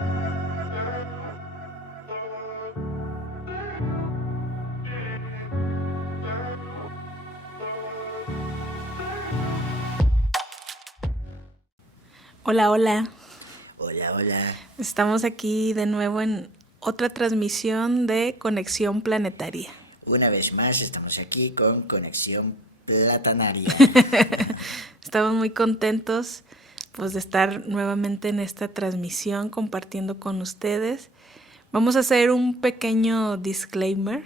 Hola, hola. Hola, hola. Estamos aquí de nuevo en otra transmisión de Conexión Planetaria. Una vez más estamos aquí con Conexión Platanaria. Estamos muy contentos pues de estar nuevamente en esta transmisión compartiendo con ustedes. Vamos a hacer un pequeño disclaimer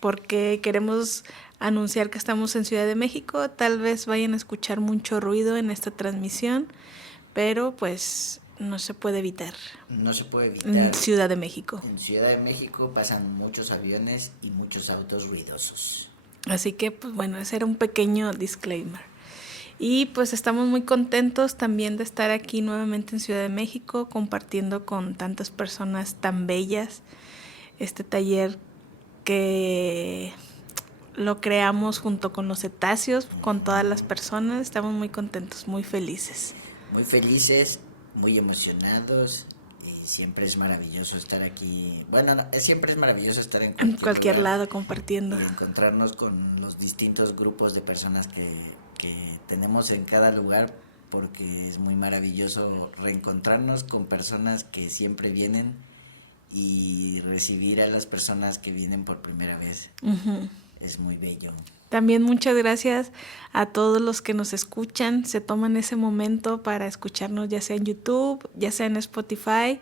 porque queremos anunciar que estamos en Ciudad de México. Tal vez vayan a escuchar mucho ruido en esta transmisión, pero pues no se puede evitar. No se puede evitar. En Ciudad de México. En Ciudad de México pasan muchos aviones y muchos autos ruidosos. Así que, pues bueno, ese era un pequeño disclaimer. Y pues estamos muy contentos también de estar aquí nuevamente en Ciudad de México, compartiendo con tantas personas tan bellas este taller que lo creamos junto con los cetáceos, con todas las personas. Estamos muy contentos, muy felices. Muy felices, muy emocionados. Y siempre es maravilloso estar aquí. Bueno, siempre es maravilloso estar en cualquier lado compartiendo. Y encontrarnos con los distintos grupos de personas que tenemos en cada lugar, porque es muy maravilloso reencontrarnos con personas que siempre vienen y recibir a las personas que vienen por primera vez. Uh-huh. Es muy bello. También muchas gracias a todos los que nos escuchan, se toman ese momento para escucharnos ya sea en YouTube, ya sea en Spotify,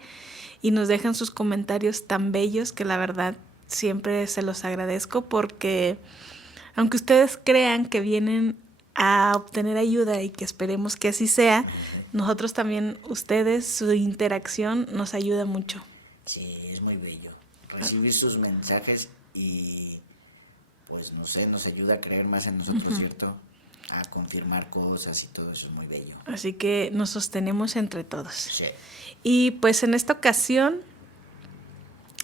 y nos dejan sus comentarios tan bellos que la verdad siempre se los agradezco, porque aunque ustedes crean que vienen a obtener ayuda y que esperemos que así sea, nosotros también, ustedes, su interacción nos ayuda mucho. Sí, es muy bello recibir sus mensajes y pues no sé, nos ayuda a creer más en nosotros, uh-huh, ¿cierto? A confirmar cosas y todo eso es muy bello. Así que nos sostenemos entre todos. Sí. Y pues en esta ocasión,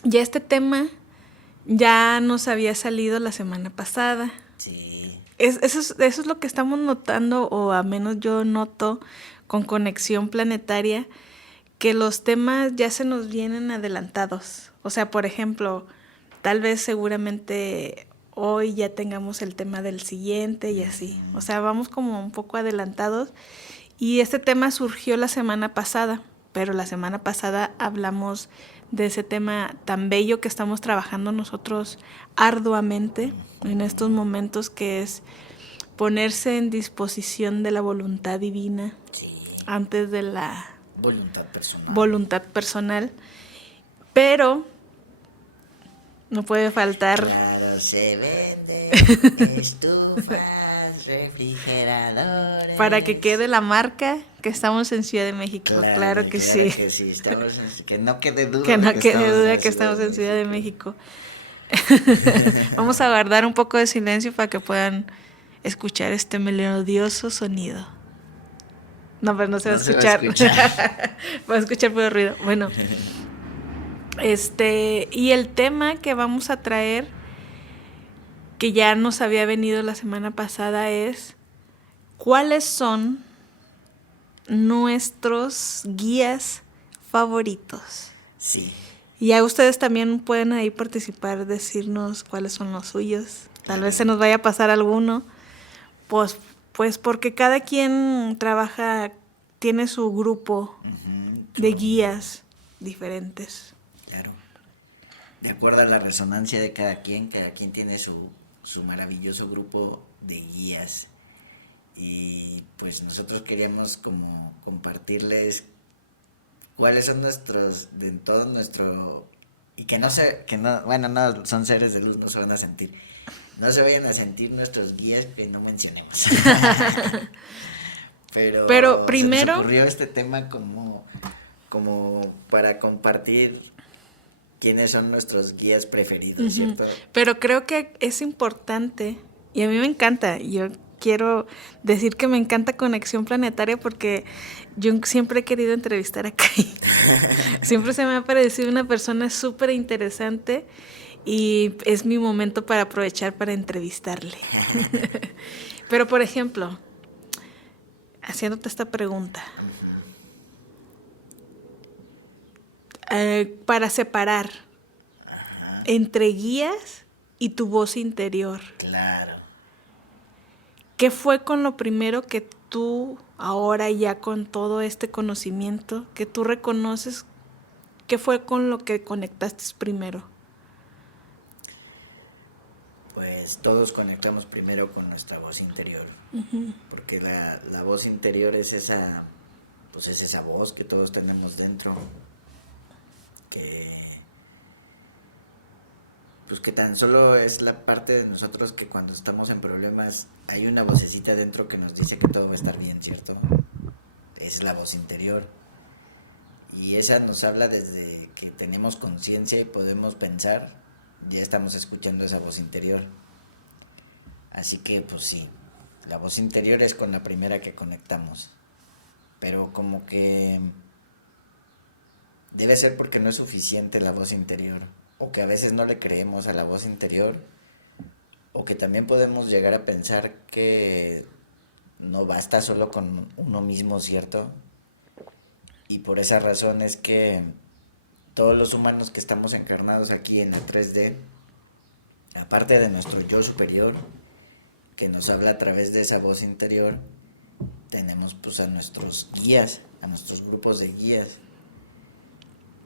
ya este tema ya nos había salido la semana pasada. Sí. Eso es lo que estamos notando, o al menos yo noto con Conexión Planetaria, que los temas ya se nos vienen adelantados. O sea, por ejemplo, tal vez seguramente hoy ya tengamos el tema del siguiente y así. O sea, vamos como un poco adelantados. Y este tema surgió la semana pasada, pero la semana pasada hablamos de ese tema tan bello que estamos trabajando nosotros arduamente en estos momentos, que es ponerse en disposición de la voluntad divina, sí, antes de la voluntad personal. Pero no puede faltar. Claro, se vende estufas, refrigeradores. Para que quede la marca que estamos en Ciudad de México. Claro que sí. Que sí, que no quede duda. Que no quede duda que estamos en Ciudad de México. Vamos a guardar un poco de silencio para que puedan escuchar este melodioso sonido. No, pero no se va a escuchar. Va a escuchar puro ruido. Bueno. Y el tema que vamos a traer, que ya nos había venido la semana pasada, es ¿cuáles son nuestros guías favoritos? Sí. Y ya ustedes también pueden ahí participar, decirnos cuáles son los suyos. Tal vez se nos vaya a pasar alguno. Pues porque cada quien trabaja, tiene su grupo, uh-huh, de guías diferentes. Claro. De acuerdo a la resonancia de cada quien tiene su maravilloso grupo de guías. Y pues nosotros queríamos como compartirles cuáles son nuestros, de todo nuestro, y no son seres de luz, no se van a sentir, no se vayan a sentir nuestros guías que no mencionemos. Pero primero se nos ocurrió este tema como para compartir quiénes son nuestros guías preferidos, uh-huh, ¿cierto? Pero creo que es importante, y a mí me encanta, yo quiero decir que me encanta Conexión Planetaria porque yo siempre he querido entrevistar a Kai. Siempre se me ha parecido una persona súper interesante y es mi momento para aprovechar para entrevistarle. Pero, por ejemplo, haciéndote esta pregunta, para separar entre guías y tu voz interior. Claro. ¿Qué fue con lo primero que tú, ahora ya con todo este conocimiento, que tú reconoces, qué fue con lo que conectaste primero? Pues todos conectamos primero con nuestra voz interior, porque la voz interior es esa, pues es esa voz que todos tenemos dentro, pues que tan solo es la parte de nosotros que cuando estamos en problemas hay una vocecita dentro que nos dice que todo va a estar bien, ¿cierto? Es la voz interior, y esa nos habla desde que tenemos conciencia y podemos pensar, ya estamos escuchando esa voz interior. Así que pues sí, la voz interior es con la primera que conectamos, pero como que debe ser porque no es suficiente la voz interior, o que a veces no le creemos a la voz interior, o que también podemos llegar a pensar que no basta solo con uno mismo, ¿cierto? Y por esa razón es que todos los humanos que estamos encarnados aquí en el 3D, aparte de nuestro yo superior, que nos habla a través de esa voz interior, tenemos pues a nuestros guías, a nuestros grupos de guías.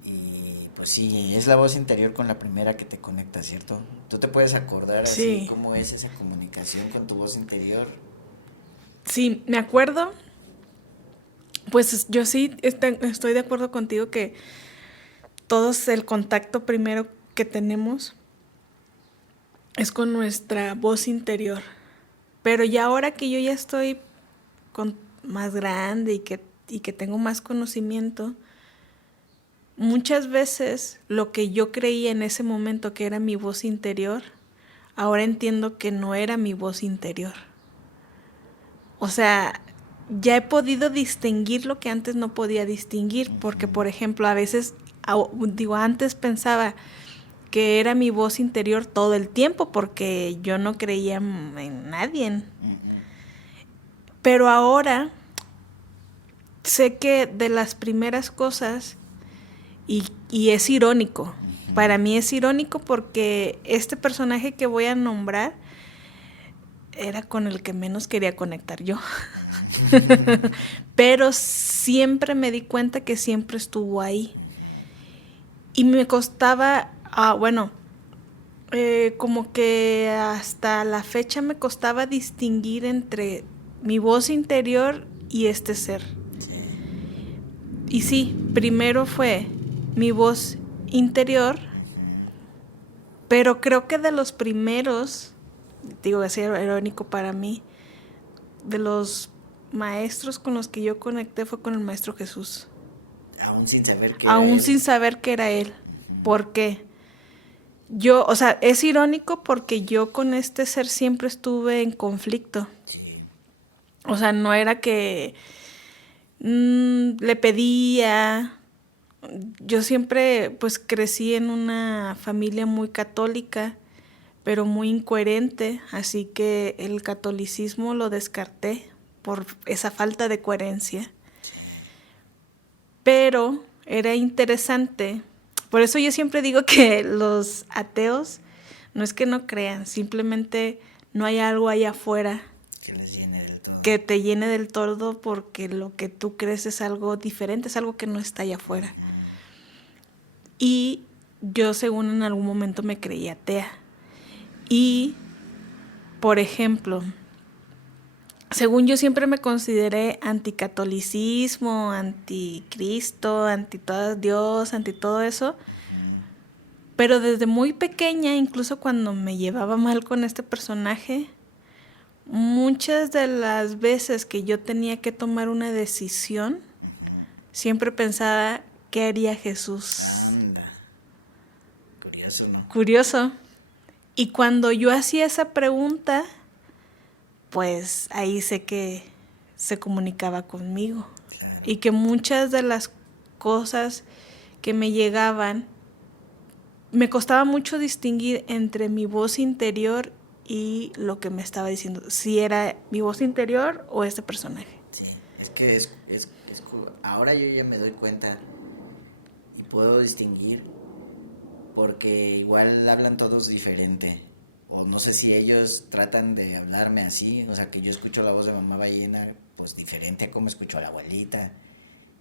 Y pues sí, es la voz interior con la primera que te conecta, ¿cierto? ¿Tú te puedes acordar así cómo es esa comunicación con tu voz interior? Sí, me acuerdo. Pues yo sí estoy de acuerdo contigo que todos el contacto primero que tenemos es con nuestra voz interior. Pero ya ahora que yo ya estoy más grande y que tengo más conocimiento, muchas veces lo que yo creía en ese momento que era mi voz interior, ahora entiendo que no era mi voz interior. O sea, ya he podido distinguir lo que antes no podía distinguir, porque por ejemplo a veces, antes pensaba que era mi voz interior todo el tiempo porque yo no creía en nadie. Pero ahora sé que de las primeras cosas, y es irónico, para mí es irónico porque este personaje que voy a nombrar era con el que menos quería conectar yo. Pero siempre me di cuenta que siempre estuvo ahí. Y me costaba, como que hasta la fecha me costaba distinguir entre mi voz interior y este ser. Y sí, primero fue mi voz interior, pero creo que de los primeros, digo, es irónico para mí, de los maestros con los que yo conecté fue con el maestro Jesús. Aún sin saber que era él. Sin saber que era él. ¿Por qué? Yo, o sea, es irónico porque yo con este ser siempre estuve en conflicto. Sí. O sea, no era que le pedía. Yo siempre pues crecí en una familia muy católica, pero muy incoherente, así que el catolicismo lo descarté por esa falta de coherencia. Pero era interesante. Por eso yo siempre digo que los ateos no es que no crean, simplemente no hay algo allá afuera que les llene del todo. Que te llene del todo, porque lo que tú crees es algo diferente, es algo que no está allá afuera. Y yo, según en algún momento me creí atea. Y, por ejemplo, según yo siempre me consideré anticatolicismo, anticristo, anti todo Dios, anti todo eso. Pero desde muy pequeña, incluso cuando me llevaba mal con este personaje, muchas de las veces que yo tenía que tomar una decisión, siempre pensaba, ¿qué haría Jesús? Curioso, ¿no? Curioso. Y cuando yo hacía esa pregunta, pues ahí sé que se comunicaba conmigo. Claro. Y que muchas de las cosas que me llegaban, me costaba mucho distinguir entre mi voz interior y lo que me estaba diciendo, si era mi voz interior o este personaje. Sí, es que es ahora yo ya me doy cuenta, y y puedo distinguir porque igual hablan todos diferente. O no sé si ellos tratan de hablarme así, o sea, que yo escucho la voz de mamá ballena, pues diferente a como escucho a la abuelita,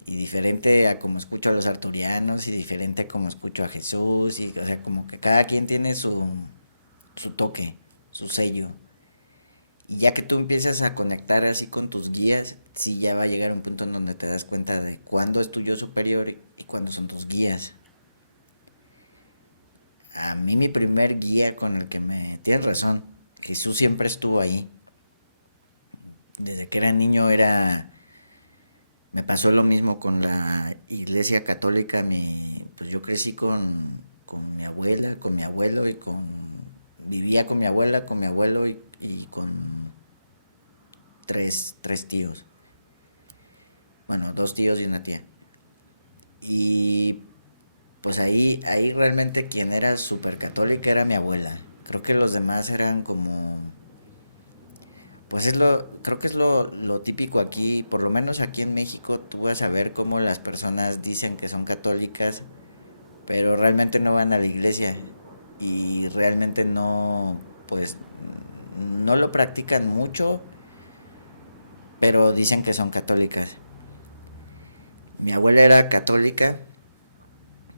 y diferente a como escucho a los arturianos, y diferente a como escucho a Jesús, y, o sea, como que cada quien tiene su toque, su sello. Y ya que tú empiezas a conectar así con tus guías, sí ya va a llegar un punto en donde te das cuenta de cuándo es tu yo superior y cuándo son tus guías. A mí mi primer guía con el que me... Tienes razón, Jesús siempre estuvo ahí. Desde que era niño era... Me pasó lo mismo con la iglesia católica. Pues yo crecí con mi abuela, con mi abuelo y con... Vivía con mi abuela, con mi abuelo y con tres tíos. Bueno, dos tíos y una tía. Y pues ahí realmente quien era súper católica era mi abuela. Creo que los demás eran como... Pues creo que es lo típico aquí, por lo menos aquí en México, tú vas a ver cómo las personas dicen que son católicas, pero realmente no van a la iglesia y realmente no, pues, no lo practican mucho, pero dicen que son católicas. Mi abuela era católica,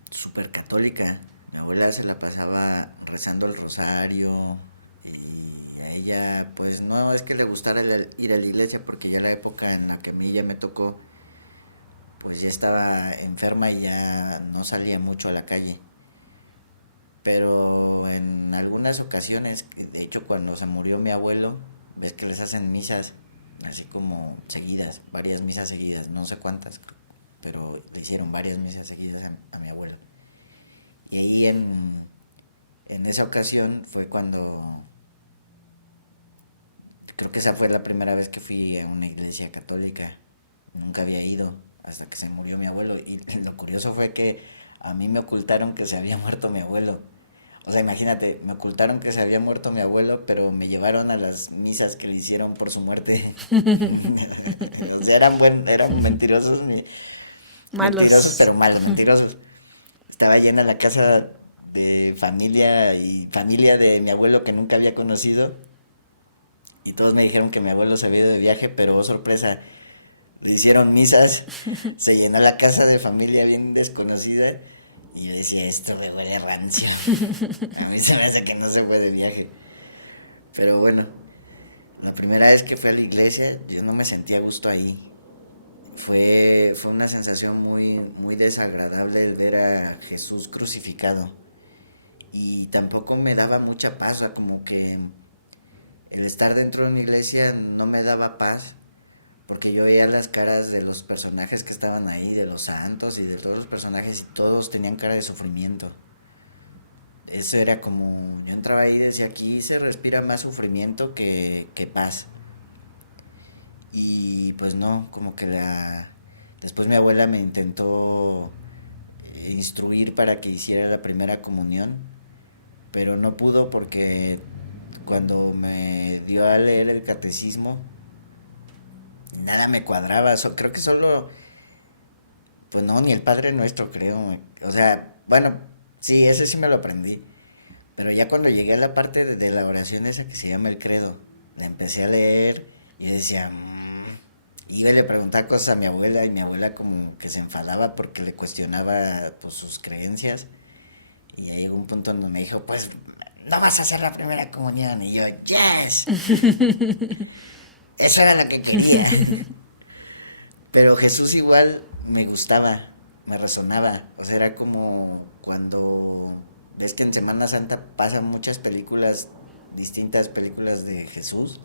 súper católica. Mi abuela se la pasaba rezando el rosario y a ella pues no es que le gustara ir a la iglesia porque ya la época en la que a mí ya me tocó pues ya estaba enferma y ya no salía mucho a la calle. Pero en algunas ocasiones, de hecho cuando se murió mi abuelo, ves que les hacen misas así como seguidas, varias misas seguidas, no sé cuántas, pero le hicieron varias misas seguidas a mi abuelo. Y ahí en esa ocasión fue cuando, creo que esa fue la primera vez que fui a una iglesia católica. Nunca había ido hasta que se murió mi abuelo. Y lo curioso fue que a mí me ocultaron que se había muerto mi abuelo. O sea, imagínate, me ocultaron que se había muerto mi abuelo, pero me llevaron a las misas que le hicieron por su muerte. O sea, eran mentirosos, mentirosos, Malos. pero malos, mentirosos. Estaba llena la casa de familia y familia de mi abuelo que nunca había conocido. Y todos me dijeron que mi abuelo se había ido de viaje, pero oh sorpresa, le hicieron misas, se llenó la casa de familia bien desconocida. Y yo decía, esto me huele rancio. A mí se me hace que no se fue de viaje. Pero bueno, la primera vez que fui a la iglesia, yo no me sentía a gusto ahí. Fue una sensación muy desagradable el ver a Jesús crucificado. Y tampoco me daba mucha paz, o sea, como que el estar dentro de una iglesia no me daba paz, porque yo veía las caras de los personajes que estaban ahí, de los santos y de todos los personajes, y todos tenían cara de sufrimiento. Eso era como, yo entraba ahí y decía, aquí se respira más sufrimiento que paz. Y pues no, como que después mi abuela me intentó instruir para que hiciera la primera comunión, pero no pudo porque cuando me dio a leer el catecismo, nada me cuadraba, creo que solo, pues no, ni el Padre Nuestro creo, o sea, bueno, sí, ese sí me lo aprendí, pero ya cuando llegué a la parte de la oración esa que se llama el credo, la empecé a leer y decía, iba y le preguntaba cosas a mi abuela y mi abuela como que se enfadaba porque le cuestionaba pues sus creencias y ahí llegó un punto donde me dijo, pues no vas a hacer la primera comunión y yo, yes, eso era lo que quería. Pero Jesús igual me gustaba, me resonaba. O sea, era como cuando ves que en Semana Santa pasan muchas películas, distintas películas de Jesús.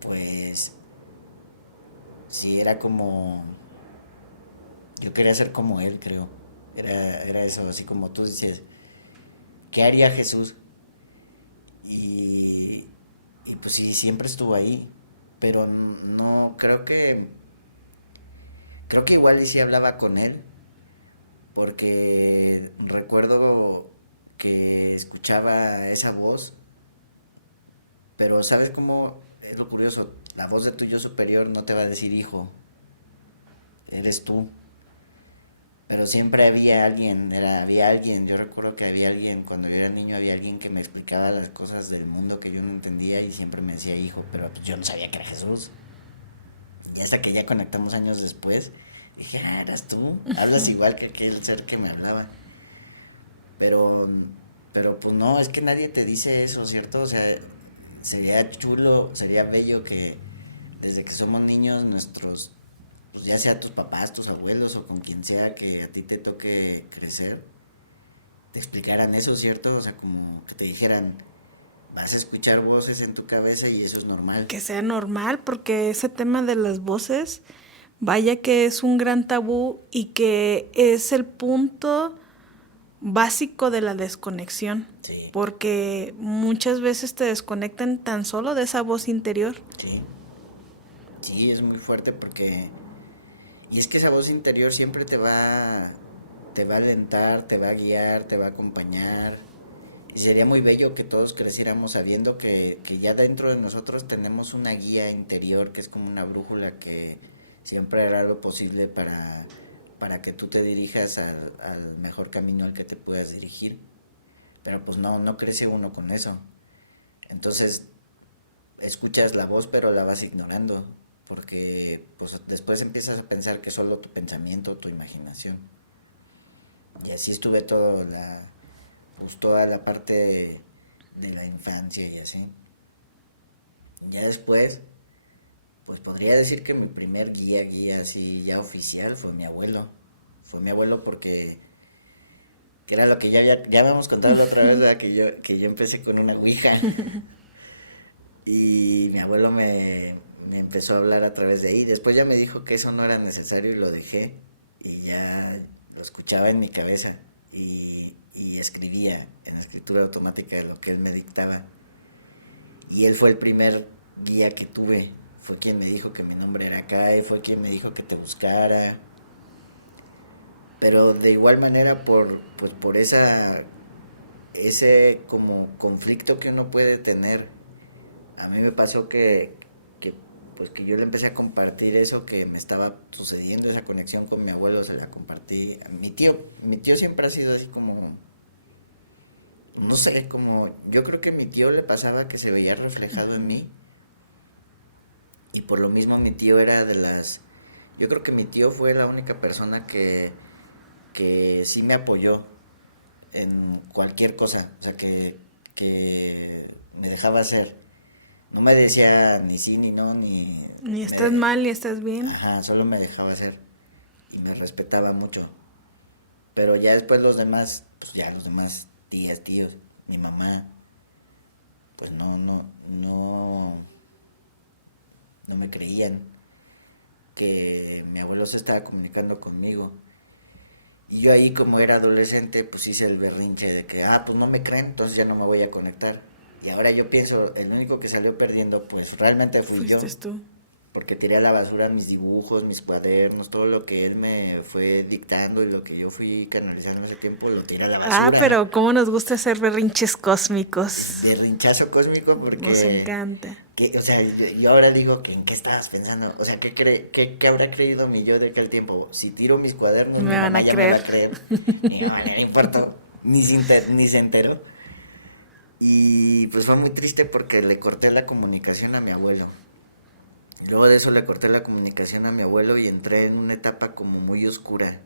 Pues sí, era como... Yo quería ser como él, creo. Era eso, así como tú dices. ¿Qué haría Jesús? Y pues sí, siempre estuvo ahí. Pero no, creo que igual y sí hablaba con él, porque recuerdo que escuchaba esa voz, pero ¿sabes cómo es lo curioso? La voz de tu yo superior no te va a decir hijo, eres tú, pero pero siempre había alguien, yo recuerdo que había alguien, cuando yo era niño había alguien que me explicaba las cosas del mundo que yo no entendía y siempre me decía hijo, pero pues yo no sabía que era Jesús. Y hasta que ya conectamos años después, dije, eras tú, hablas igual que aquel ser que me hablaba. Pero, pero pues no, es que nadie te dice eso, ¿cierto? O sea, sería chulo, sería bello que desde que somos niños nuestros, pues ya sea tus papás, tus abuelos o con quien sea que a ti te toque crecer, te explicaran eso, ¿cierto? O sea, como que te dijeran, vas a escuchar voces en tu cabeza y eso es normal. Que sea normal, porque ese tema de las voces, vaya que es un gran tabú y que es el punto básico de la desconexión, Sí, porque muchas veces te desconectan tan solo de esa voz interior. sí, sí, es muy fuerte porque... Y es que esa voz interior siempre te va a alentar, te va a guiar, te va a acompañar. Y sería muy bello que todos creciéramos sabiendo que ya dentro de nosotros tenemos una guía interior que es como una brújula que siempre hará lo posible para que tú te dirijas al mejor camino al que te puedas dirigir. Pero pues no crece uno con eso. Entonces escuchas la voz pero la vas ignorando porque pues después empiezas a pensar que es solo tu pensamiento, tu imaginación. Y así estuve pues toda la parte de la infancia y así. Ya después, pues podría decir que mi primer guía así ya oficial fue mi abuelo. Fue mi abuelo porque que era lo que ya habíamos contado la otra vez, ¿verdad? Que yo empecé con una ouija y mi abuelo me empezó a hablar a través de ahí. Después ya me dijo que eso no era necesario y lo dejé y ya lo escuchaba en mi cabeza y escribía en escritura automática de lo que él me dictaba. Y él fue el primer guía que tuve, fue quien me dijo que mi nombre era Kai, fue quien me dijo que te buscara. Pero de igual manera pues por ese como conflicto que uno puede tener, a mí me pasó pues que yo le empecé a compartir eso que me estaba sucediendo, esa conexión con mi abuelo, se la compartí a mi tío. Mi tío siempre ha sido así como, no sé, como, yo creo que a mi tío le pasaba que se veía reflejado en mí. Y por lo mismo mi tío era yo creo que mi tío fue la única persona que sí me apoyó en cualquier cosa, o sea, que me dejaba hacer. No me decía ni sí ni no, Ni estás mal ni estás bien. Ajá, solo me dejaba hacer y me respetaba mucho. Pero ya después los demás, pues ya los demás tías, tíos, mi mamá, pues no me creían que mi abuelo se estaba comunicando conmigo. Y yo ahí como era adolescente, pues hice el berrinche de que, pues no me creen, entonces ya no me voy a conectar. Y ahora yo pienso, el único que salió perdiendo, pues realmente fui yo. Fuiste tú. Porque tiré a la basura mis dibujos, mis cuadernos, todo lo que él me fue dictando y lo que yo fui canalizando en ese tiempo, lo tiré a la basura. Pero cómo nos gusta hacer berrinches cósmicos. Berrinchazo cósmico porque... Nos encanta. O sea, yo ahora digo que en qué estabas pensando. O sea, ¿qué habrá creído mi yo de aquel tiempo? Si tiro mis cuadernos, Me mi van mamá a ya creer. me va a creer. Mi mamá no le importa, ni se enteró. Y pues fue muy triste porque le corté la comunicación a mi abuelo. Luego de eso le corté la comunicación a mi abuelo y entré en una etapa como muy oscura.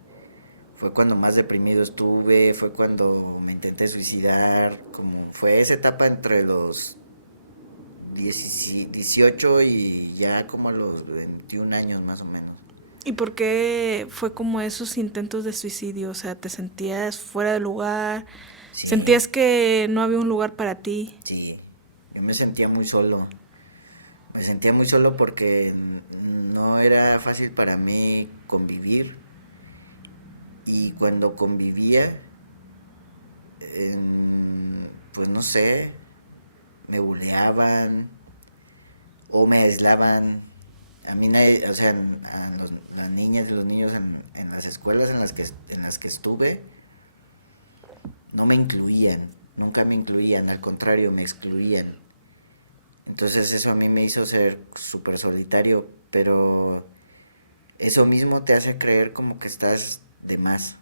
Fue cuando más deprimido estuve, fue cuando me intenté suicidar, como fue esa etapa entre los 18 y ya como a los 21 años más o menos. ¿Y por qué fue como esos intentos de suicidio? O sea, ¿te sentías fuera de lugar? Sí, ¿Sentías que no había un lugar para ti? sí, yo me sentía muy solo. Me sentía muy solo porque no era fácil para mí convivir. Y cuando convivía, pues no sé, me buleaban o me aislaban. A mí nadie, o sea, las niñas y los niños en las escuelas en las que estuve, no me incluían, nunca me incluían, al contrario, me excluían. Entonces eso a mí me hizo ser súper solitario, pero eso mismo te hace creer como que estás de más,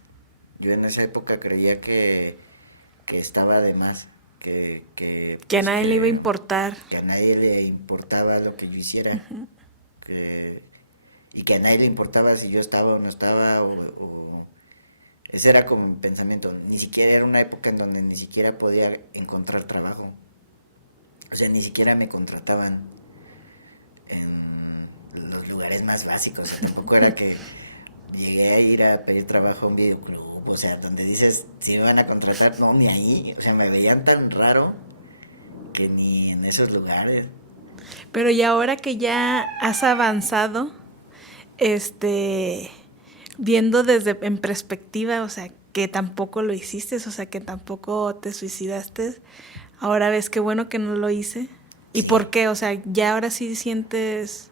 Yo en esa época creía que estaba de más, Que a pues, nadie le iba a importar. que a nadie le importaba lo que yo hiciera, que, y que a nadie le importaba si yo estaba o no estaba, ese era como mi pensamiento. Ni siquiera era una época en donde ni siquiera podía encontrar trabajo, o sea, ni siquiera me contrataban en los lugares más básicos, o sea, tampoco era que llegué a ir a pedir trabajo a un videoclub, o sea, donde dices, si me van a contratar, no, ni ahí, o sea, me veían tan raro que ni en esos lugares. Pero y ahora que ya has avanzado, viendo desde en perspectiva, o sea, que tampoco lo hiciste, o sea, que tampoco te suicidaste, ahora ves qué bueno que no lo hice. ¿Y Sí. por qué? O sea, ya ahora sí sientes...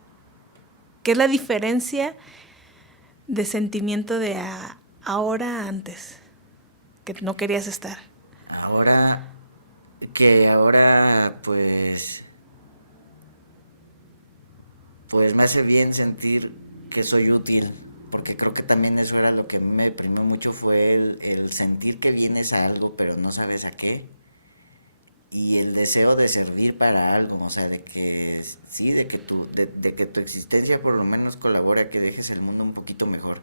¿Qué es la diferencia de sentimiento de ahora a antes? Que no querías estar. Ahora, ahora pues me hace bien sentir que soy útil, porque creo que también eso era lo que me deprimió mucho, fue el sentir que vienes a algo pero no sabes a qué, y el deseo de servir para algo, o sea, de que sí, de que tu existencia por lo menos colabore a que dejes el mundo un poquito mejor.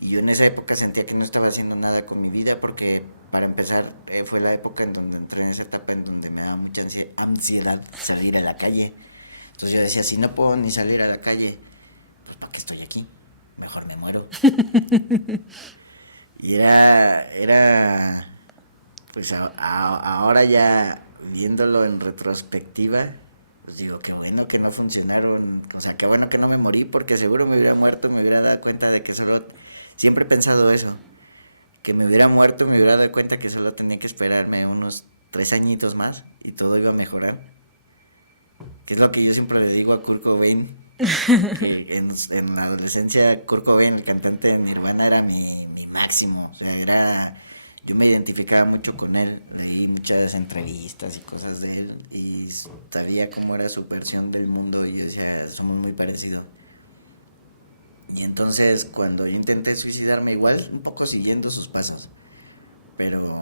Y yo en esa época sentía que no estaba haciendo nada con mi vida porque, para empezar, fue la época en donde entré en esa etapa en donde me daba mucha ansiedad salir a la calle. Entonces yo decía, si no puedo ni salir a la calle, pues ¿para qué estoy aquí? Mejor me muero. Y pues ahora ya viéndolo en retrospectiva, pues digo, qué bueno que no funcionaron, o sea, qué bueno que no me morí, porque seguro me hubiera muerto, me hubiera dado cuenta de que solo, siempre he pensado eso, que me hubiera muerto, me hubiera dado cuenta que solo tenía que esperarme unos 3 añitos más y todo iba a mejorar, que es lo que yo siempre le digo a Kurt Cobain, que en la adolescencia Kurt Cobain, el cantante de Nirvana, era mi máximo, o sea, yo me identificaba mucho con él, leí muchas entrevistas y cosas de él y sabía cómo era su versión del mundo y yo decía, somos muy parecidos. Y entonces cuando yo intenté suicidarme, igual un poco siguiendo sus pasos, pero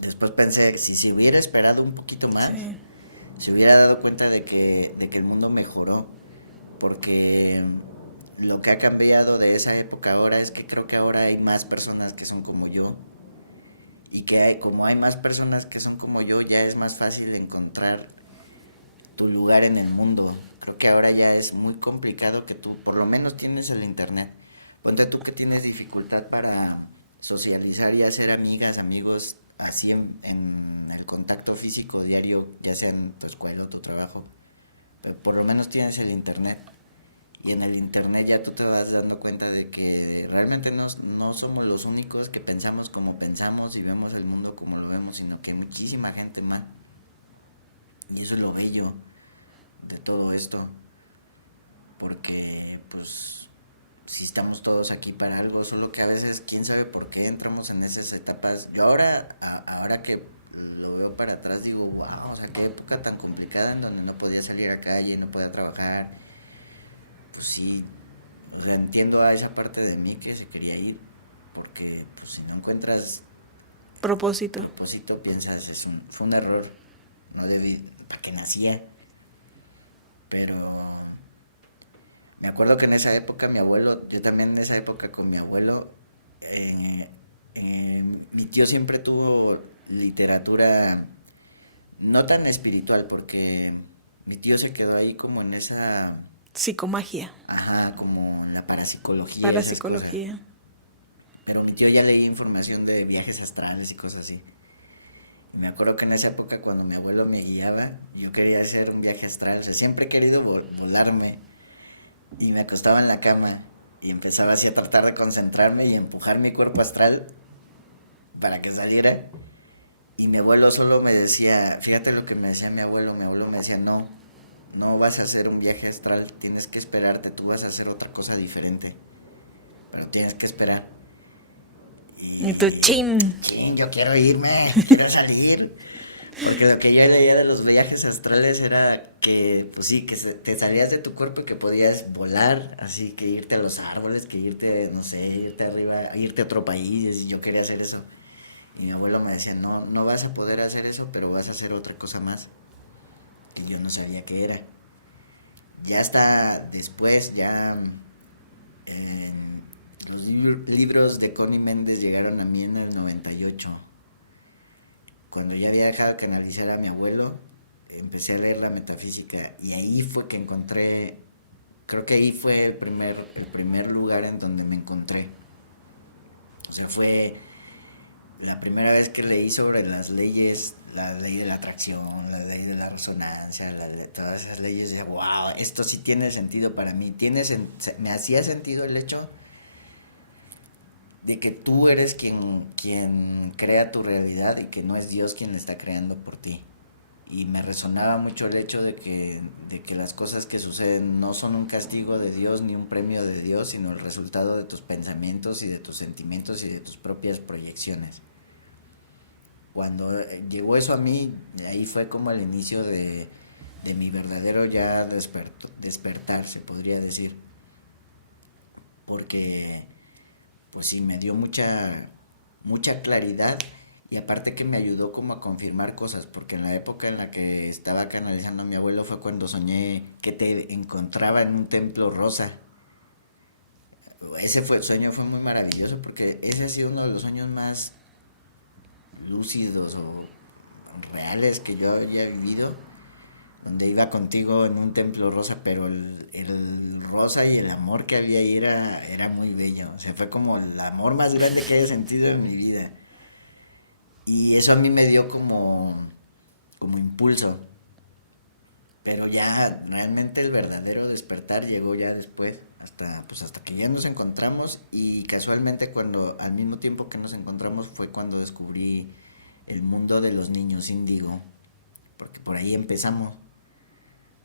después pensé que si hubiera esperado un poquito más, Sí. se hubiera dado cuenta de que el mundo mejoró, porque lo que ha cambiado de esa época ahora es que creo que ahora hay más personas que son como yo, y que como hay más personas que son como yo, ya es más fácil encontrar tu lugar en el mundo. Creo que ahora ya es muy complicado que tú, por lo menos tienes el internet. Ponte tú que tienes dificultad para socializar y hacer amigas, amigos, así en el contacto físico diario, ya sea en tu escuela o tu trabajo. Pero por lo menos tienes el internet. Y en el internet ya tú te vas dando cuenta de que realmente no somos los únicos que pensamos como pensamos y vemos el mundo como lo vemos, sino que hay muchísima gente más. Y eso es lo bello de todo esto, porque pues si estamos todos aquí para algo, solo que a veces quién sabe por qué entramos en esas etapas. Yo ahora que lo veo para atrás digo, wow, o sea, qué época tan complicada en donde no podía salir a calle, no podía trabajar. Pues sí, o sea, entiendo a esa parte de mí que se quería ir, porque pues si no encuentras Propósito. propósito piensas, fue un error, no debí, para qué nacía. Pero me acuerdo que en esa época mi abuelo, yo también en esa época con mi abuelo, mi tío siempre tuvo literatura no tan espiritual, porque mi tío se quedó ahí como en esa, Psicomagia. ajá, como en la parapsicología. Parapsicología. Pero mi tío ya leía información de viajes astrales y cosas así. Y me acuerdo que en esa época cuando mi abuelo me guiaba, yo quería hacer un viaje astral, o sea, siempre he querido volarme. Y me acostaba en la cama y empezaba así a tratar de concentrarme y empujar mi cuerpo astral para que saliera. Y mi abuelo solo me decía, fíjate lo que me decía mi abuelo me decía, no vas a hacer un viaje astral, tienes que esperarte, tú vas a hacer otra cosa diferente, pero tienes que esperar. Y tu chin. Chin, yo quiero irme, quiero salir. Porque lo que yo leía de los viajes astrales era que, pues sí, que te salías de tu cuerpo y que podías volar, así que irte a los árboles, que irte, no sé, irte arriba, irte a otro país, y yo quería hacer eso. Y mi abuelo me decía, no, no vas a poder hacer eso, pero vas a hacer otra cosa más, que yo no sabía qué era. Ya hasta después, ya los libros de Connie Méndez llegaron a mí en el 98. Cuando ya había dejado de canalizar a mi abuelo, empecé a leer la metafísica y ahí fue que encontré, creo que ahí fue el primer lugar en donde me encontré. O sea, fue la primera vez que leí sobre las leyes, la ley de la atracción, la ley de la resonancia, todas esas leyes. De wow, esto sí tiene sentido para mí. Me hacía sentido el hecho de que tú eres quien crea tu realidad y que no es Dios quien la está creando por ti. Y me resonaba mucho el hecho de que las cosas que suceden no son un castigo de Dios ni un premio de Dios, sino el resultado de tus pensamientos y de tus sentimientos y de tus propias proyecciones. Cuando llegó eso a mí, ahí fue como el inicio de mi verdadero ya despertar, se podría decir. Porque pues sí, me dio mucha claridad y aparte que me ayudó como a confirmar cosas, porque en la época en la que estaba canalizando a mi abuelo fue cuando soñé que te encontraba en un templo rosa. El sueño fue muy maravilloso porque ese ha sido uno de los sueños más lúcidos o reales que yo había vivido, donde iba contigo en un templo rosa, pero el rosa y el amor que había ahí era muy bello. O sea, fue como el amor más grande que he sentido en mi vida. Y eso a mí me dio como impulso. Pero ya realmente el verdadero despertar llegó ya después, hasta que ya nos encontramos y casualmente al mismo tiempo que nos encontramos fue cuando descubrí el mundo de los niños índigo, porque por ahí empezamos.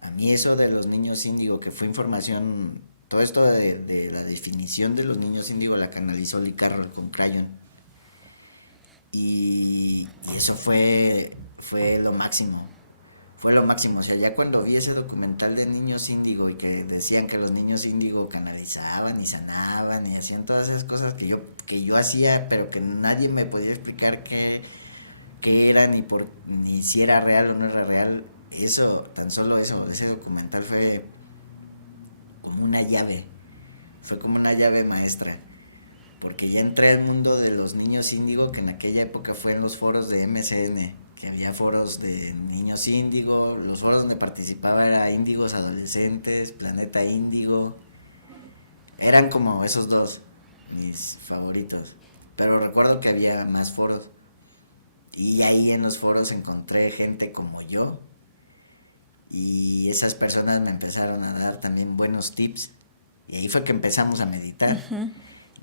A mí eso de los niños índigo, que fue información, todo esto de la definición de los niños índigo la canalizó Lee Carroll con Crayon. Y eso fue lo máximo. Fue lo máximo. O sea, ya cuando vi ese documental de niños índigo y que decían que los niños índigo canalizaban y sanaban y hacían todas esas cosas que yo hacía, pero que nadie me podía explicar qué era ni si era real o no era real. Eso, tan solo eso, ese documental fue como una llave, maestra, porque ya entré al mundo de los niños índigo, que en aquella época fue en los foros de MSN, que había foros de niños índigo, los foros donde participaba era Índigos Adolescentes, Planeta Índigo, eran como esos dos mis favoritos, pero recuerdo que había más foros, y ahí en los foros encontré gente como yo, y esas personas me empezaron a dar también buenos tips y ahí fue que empezamos a meditar. Uh-huh.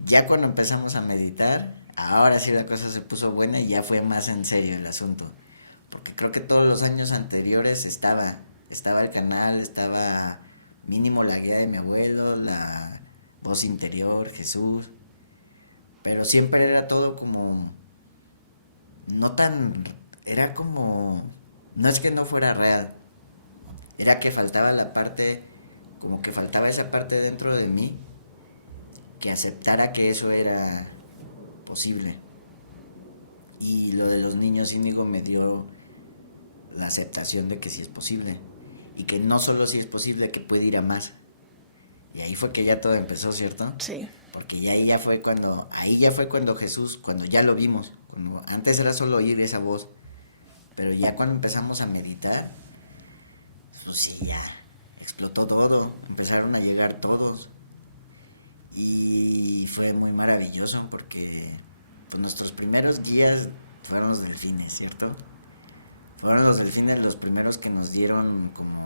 Ya cuando empezamos a meditar, ahora sí la cosa se puso buena y ya fue más en serio el asunto, porque creo que todos los años anteriores estaba el canal, estaba mínimo la guía de mi abuelo, la voz interior, Jesús, pero siempre era todo como era como, no es que no fuera real, era que faltaba como que faltaba esa parte dentro de mí que aceptara que eso era posible. Y lo de los niños índigo me dio la aceptación de que sí es posible. Y que no solo sí es posible, que puede ir a más. Y ahí fue que ya todo empezó, ¿cierto? Sí. Porque ahí ya fue cuando Jesús, cuando ya lo vimos. Antes era solo oír esa voz. Pero ya cuando empezamos a meditar, pues sí, ya explotó todo, empezaron a llegar todos y fue muy maravilloso porque pues, nuestros primeros guías fueron los delfines, ¿cierto? Fueron los delfines los primeros que nos dieron como,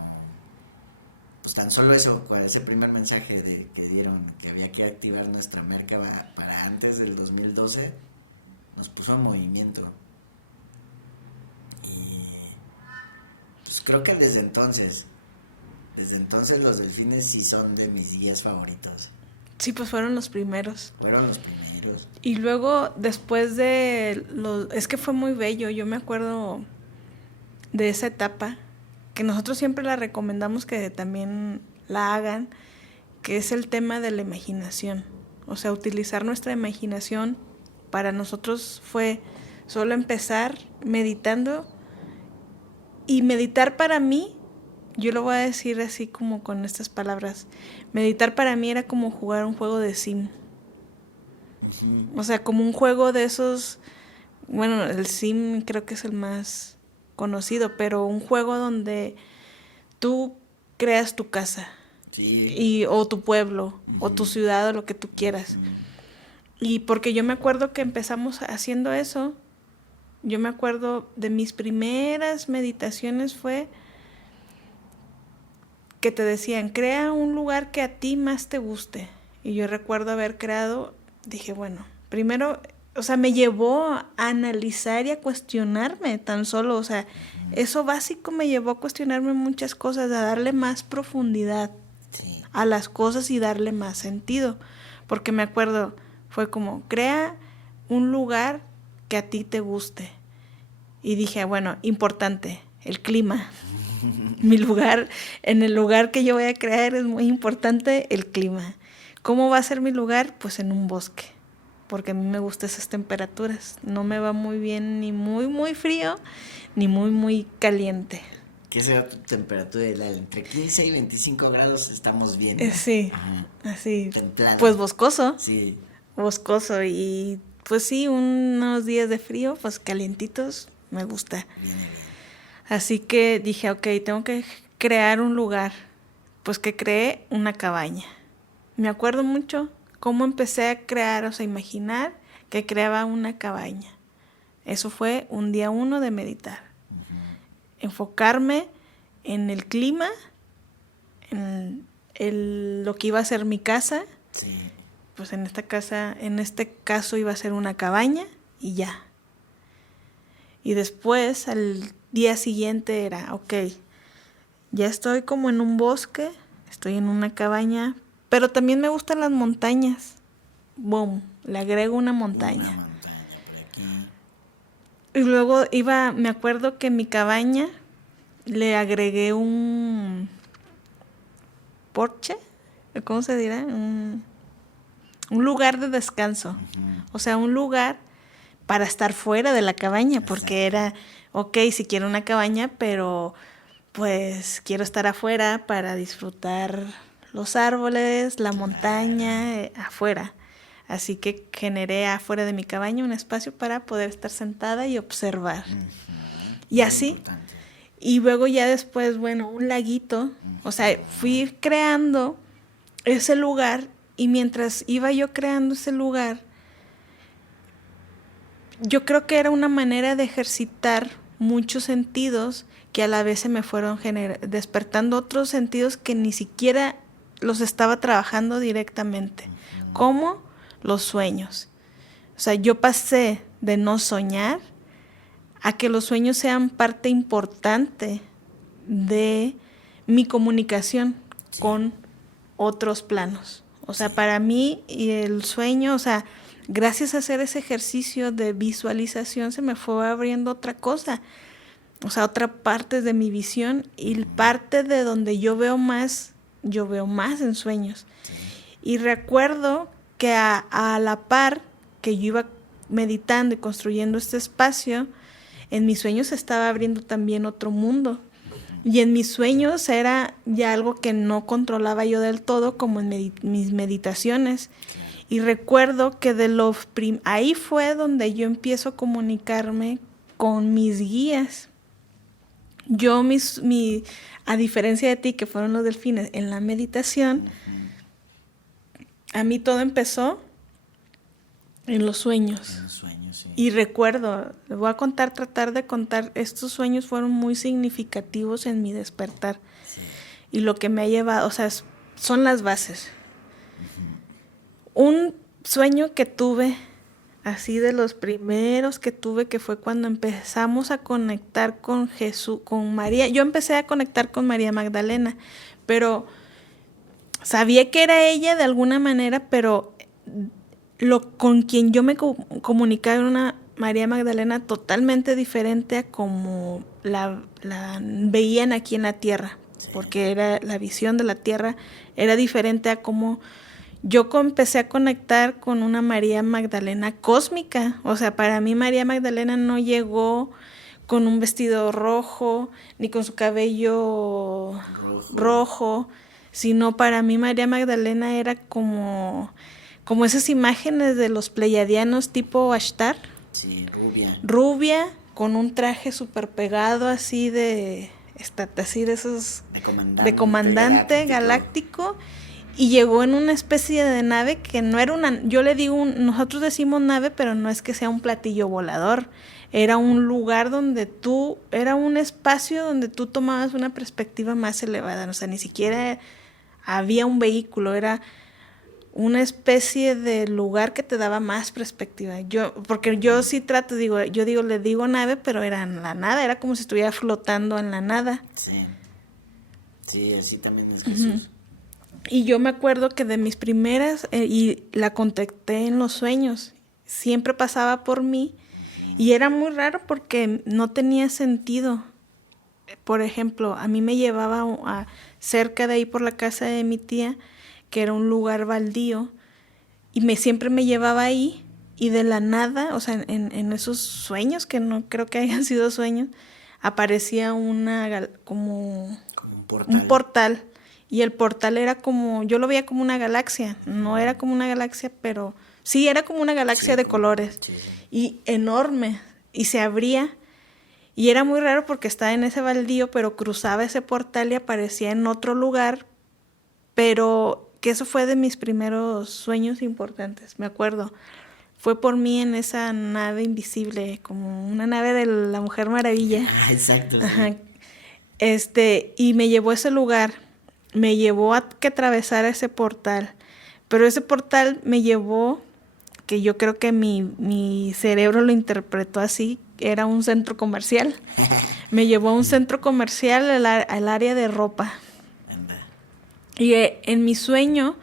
pues tan solo eso, ese primer mensaje que dieron, que había que activar nuestra Merkaba para antes del 2012, nos puso en movimiento. Y pues creo que desde entonces los delfines sí son de mis guías favoritos. Sí, pues fueron los primeros. Y luego, después es que fue muy bello. Yo me acuerdo de esa etapa, que nosotros siempre la recomendamos que también la hagan, que es el tema de la imaginación. O sea, utilizar nuestra imaginación. Para nosotros fue solo empezar meditando, y meditar para mí, yo lo voy a decir así como con estas palabras, meditar para mí era como jugar un juego de sim. O sea, como un juego de esos, bueno, el sim creo que es el más conocido, pero un juego donde tú creas tu casa, o tu pueblo, o tu ciudad, o lo que tú quieras. Y porque yo me acuerdo que empezamos haciendo eso, yo me acuerdo de mis primeras meditaciones fue que te decían, crea un lugar que a ti más te guste. Y yo recuerdo haber creado, dije, bueno, primero, o sea, me llevó a analizar y a cuestionarme tan solo, o sea, eso básico me llevó a cuestionarme muchas cosas, a darle más profundidad a las cosas y darle más sentido. Porque me acuerdo, fue como, crea un lugar que a ti te guste. Y dije, bueno, importante, el clima. Mi lugar, en el lugar que yo voy a crear es muy importante el clima. ¿Cómo va a ser mi lugar? Pues en un bosque, porque a mí me gustan esas temperaturas. No me va muy bien ni muy, muy frío, ni muy, muy caliente. ¿Qué será tu temperatura ideal? Entre 15 y 25 grados estamos bien. Sí, Ajá. así. Templado. Pues boscoso. Sí. Boscoso y pues sí, unos días de frío, pues calientitos, me gusta. Bien. Así que dije, ok, tengo que crear un lugar. Pues que creé una cabaña. Me acuerdo mucho cómo empecé a crear, o sea, imaginar que creaba una cabaña. Eso fue un día 1 de meditar. Enfocarme en el clima, en lo que iba a ser mi casa. Sí. Pues en esta casa, en este caso iba a ser una cabaña y ya. Y después, al día siguiente era, ok, ya estoy como en un bosque, estoy en una cabaña, pero también me gustan las montañas. Boom, le agrego una montaña. Una montaña por aquí. Y luego me acuerdo que en mi cabaña le agregué un porche, ¿cómo se dirá? Un lugar de descanso. Uh-huh. O sea, un lugar para estar fuera de la cabaña, porque era, ok, si quiero una cabaña, pero pues quiero estar afuera para disfrutar los árboles, la montaña, afuera. Así que generé afuera de mi cabaña un espacio para poder estar sentada y observar. Uh-huh. Y así. Importante. Y luego ya después, bueno, un laguito. Uh-huh. O sea, fui creando ese lugar y mientras iba yo creando ese lugar, yo creo que era una manera de ejercitar muchos sentidos que a la vez se me fueron despertando otros sentidos que ni siquiera los estaba trabajando directamente, como los sueños. O sea, yo pasé de no soñar a que los sueños sean parte importante de mi comunicación con otros planos. O sea, para mí el sueño, o sea, gracias a hacer ese ejercicio de visualización se me fue abriendo otra cosa, o sea, otra parte de mi visión y parte de donde yo veo más en sueños. Y recuerdo que a la par que yo iba meditando y construyendo este espacio, en mis sueños se estaba abriendo también otro mundo. Y en mis sueños era ya algo que no controlaba yo del todo, como en mis meditaciones. Y recuerdo que ahí fue donde yo empiezo a comunicarme con mis guías. Yo, a diferencia de ti, que fueron los delfines, en la meditación, a mí todo empezó en los sueños. En los sueños, sí. Y recuerdo, les voy a tratar de contar, estos sueños fueron muy significativos en mi despertar. Sí. Y lo que me ha llevado, o sea, son las bases. Un sueño que tuve, así de los primeros que tuve, que fue cuando empezamos a conectar con Jesús, con María. Yo empecé a conectar con María Magdalena, pero sabía que era ella de alguna manera, pero con quien yo me comunicaba era una María Magdalena totalmente diferente a como la veían aquí en la tierra, Sí. porque era la visión de la tierra era diferente a como yo empecé a conectar con una María Magdalena cósmica. O sea, para mí María Magdalena no llegó con un vestido rojo, ni con su cabello rojo, sino para mí María Magdalena era como esas imágenes de los pleyadianos tipo Ashtar. Sí, rubia. Rubia, con un traje súper pegado así así de esos de comandante galáctico. Y llegó en una especie de nave que no era yo le digo, nosotros decimos nave, pero no es que sea un platillo volador. Era un lugar era un espacio donde tú tomabas una perspectiva más elevada. O sea, ni siquiera había un vehículo, era una especie de lugar que te daba más perspectiva. Porque yo sí le digo nave, pero era en la nada, era como si estuviera flotando en la nada. Sí. Sí, así también es Jesús. Uh-huh. Y yo me acuerdo que de mis primeras, y la contacté en los sueños, siempre pasaba por mí, y era muy raro porque no tenía sentido. Por ejemplo, a mí me llevaba cerca de ahí por la casa de mi tía, que era un lugar baldío, y siempre me llevaba ahí, y de la nada, o sea, en esos sueños, que no creo que hayan sido sueños, aparecía como un portal. Y el portal era yo lo veía como una galaxia, no era como una galaxia, pero sí era como una galaxia de colores, y enorme, y se abría, y era muy raro porque estaba en ese baldío, pero cruzaba ese portal y aparecía en otro lugar, pero que eso fue de mis primeros sueños importantes, me acuerdo. Fue por mí en esa nave invisible, como una nave de la Mujer Maravilla. Ah, exacto. Ajá. Y me llevó a ese lugar. Me llevó a que atravesara ese portal. Pero ese portal me llevó, que yo creo que mi cerebro lo interpretó así, era un centro comercial. Me llevó a un centro comercial al área de ropa. Y en mi sueño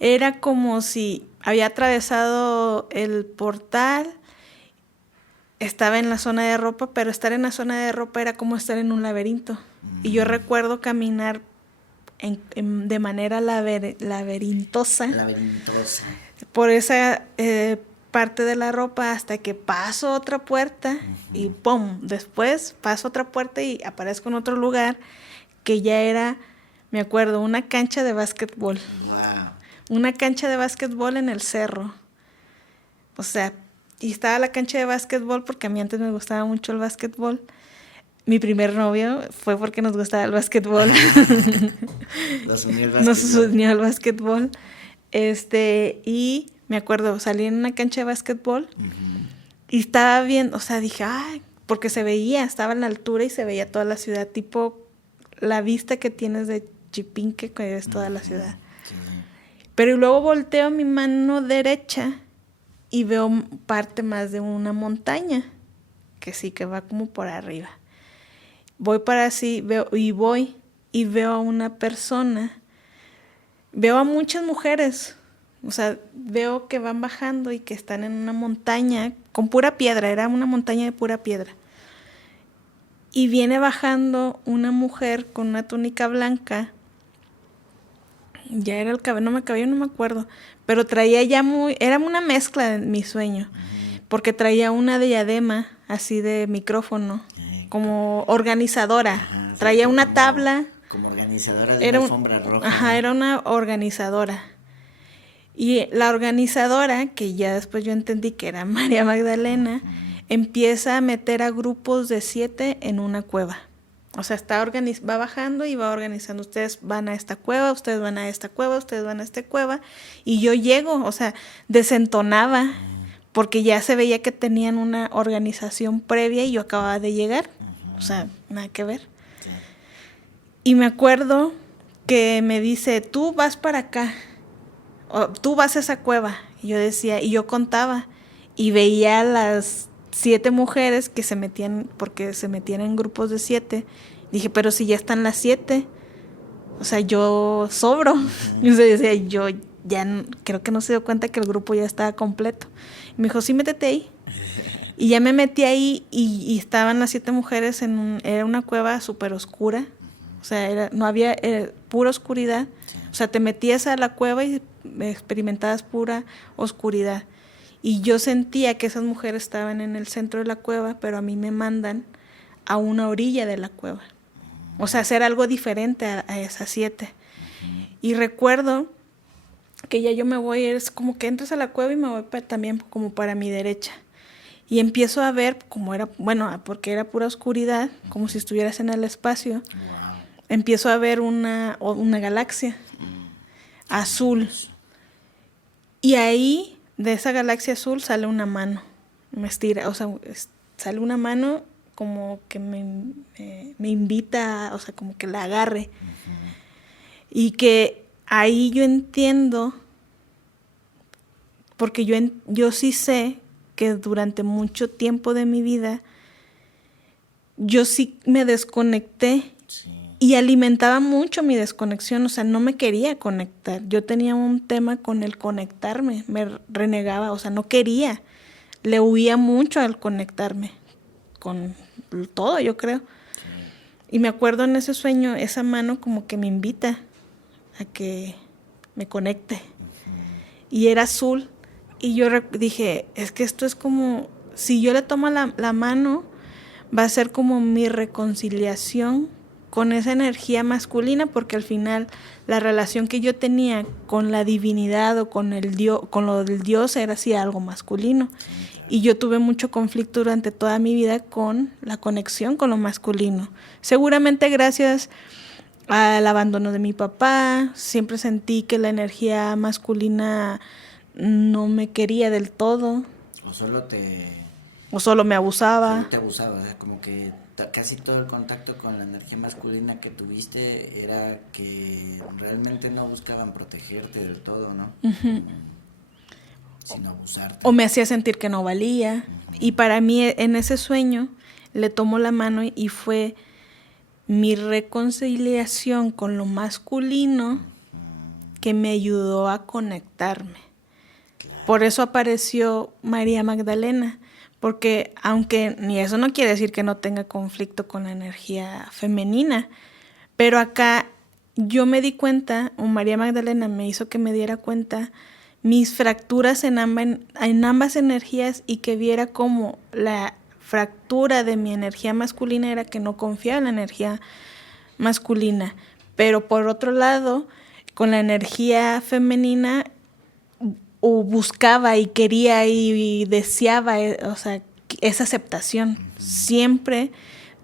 era como si había atravesado el portal, estaba en la zona de ropa, pero estar en la zona de ropa era como estar en un laberinto. Y yo recuerdo caminar de manera laberintosa por esa parte de la ropa hasta que paso otra puerta y ¡pum! Después paso otra puerta y aparezco en otro lugar que ya era, me acuerdo, una cancha de básquetbol. Wow. Una cancha de básquetbol en el cerro. O sea, y estaba la cancha de básquetbol porque a mí antes me gustaba mucho el básquetbol. Mi primer novio fue porque nos gustaba el básquetbol. Nos unió al básquetbol. Y me acuerdo, salí en una cancha de básquetbol y estaba bien, o sea, dije, ay, porque estaba en la altura y se veía toda la ciudad, tipo la vista que tienes de Chipinque, que es toda la ciudad. Sí. Pero luego volteo mi mano derecha y veo parte más de una montaña, que sí, que va como por arriba. Voy y veo a una persona, veo a muchas mujeres, o sea, veo que van bajando y que están en una montaña con pura piedra, era una montaña de pura piedra. Y viene bajando una mujer con una túnica blanca, ya era el cabello, no me acuerdo, pero traía era una mezcla de mi sueño, porque traía una diadema así de micrófono, como organizadora. Ajá, traía una tabla. Como organizadora de una alfombra roja. Ajá, era una organizadora. Y la organizadora, que ya después yo entendí que era María Magdalena, empieza a meter a grupos de 7 en una cueva. O sea, va bajando y va organizando. Ustedes van a esta cueva, ustedes van a esta cueva, ustedes van a esta cueva. Y yo llego, o sea, desentonaba, porque ya se veía que tenían una organización previa y yo acababa de llegar. O sea, nada que ver. Sí. Y me acuerdo que me dice, tú vas para acá, o tú vas a esa cueva. Y yo decía, y yo contaba, y veía a las 7 mujeres que se metían en grupos de 7. Dije, pero si ya están las 7, o sea, yo sobro. Y se decía, yo ya creo que no se dio cuenta que el grupo ya estaba completo. Y me dijo, sí, métete ahí. Y ya me metí ahí y estaban las 7 mujeres era una cueva súper oscura. O sea, no había, era pura oscuridad. Sí. O sea, te metías a la cueva y experimentabas pura oscuridad. Y yo sentía que esas mujeres estaban en el centro de la cueva, pero a mí me mandan a una orilla de la cueva. O sea, hacer algo diferente a esas 7. Y recuerdo que ya yo me voy, es como que entras a la cueva y me voy también como para mi derecha. Y empiezo a ver, como era, bueno, porque era pura oscuridad, como si estuvieras en el espacio, Wow. empiezo a ver una galaxia azul. Y ahí, de esa galaxia azul, sale una mano. Me estira, o sea, sale una mano como que me invita, o sea, como que la agarre. Y que ahí yo entiendo, porque yo sí sé que durante mucho tiempo de mi vida yo sí me desconecté. Sí. Y alimentaba mucho mi desconexión, o sea, no me quería conectar. Yo tenía un tema con el conectarme, me renegaba, o sea, no quería. Le huía mucho al conectarme con todo, yo creo. Sí. Y me acuerdo en ese sueño, esa mano como que me invita a que me conecte. Y era azul. Y yo dije, es que esto es como, si yo le tomo la mano, va a ser como mi reconciliación con esa energía masculina, porque al final la relación que yo tenía con la divinidad o con con lo del Dios era así algo masculino. Sí, claro. Y yo tuve mucho conflicto durante toda mi vida con la conexión con lo masculino. Seguramente gracias al abandono de mi papá, siempre sentí que la energía masculina no me quería del todo. O solo me abusaba. Solo te abusaba, o sea, como que casi todo el contacto con la energía masculina que tuviste era que realmente no buscaban protegerte del todo, ¿no? Sino abusarte. O me hacía sentir que no valía. Y para mí en ese sueño le tomó la mano y fue mi reconciliación con lo masculino que me ayudó a conectarme. Claro. Por eso apareció María Magdalena, porque aunque ni eso no quiere decir que no tenga conflicto con la energía femenina, pero acá yo me di cuenta, o María Magdalena me hizo que me diera cuenta mis fracturas en ambas energías y que viera como la fractura de mi energía masculina era que no confiaba en la energía masculina, pero por otro lado, con la energía femenina buscaba y quería y deseaba, o sea, esa aceptación. Siempre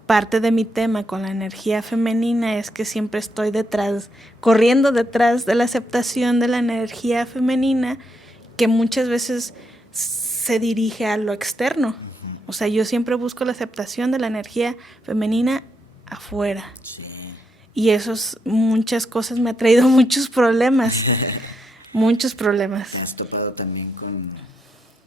parte de mi tema con la energía femenina es que siempre estoy corriendo detrás de la aceptación de la energía femenina, que muchas veces se dirige a lo externo. O sea, yo siempre busco la aceptación de la energía femenina afuera. Sí. Y muchas cosas me ha traído muchos problemas. Muchos problemas. ¿Te has topado también con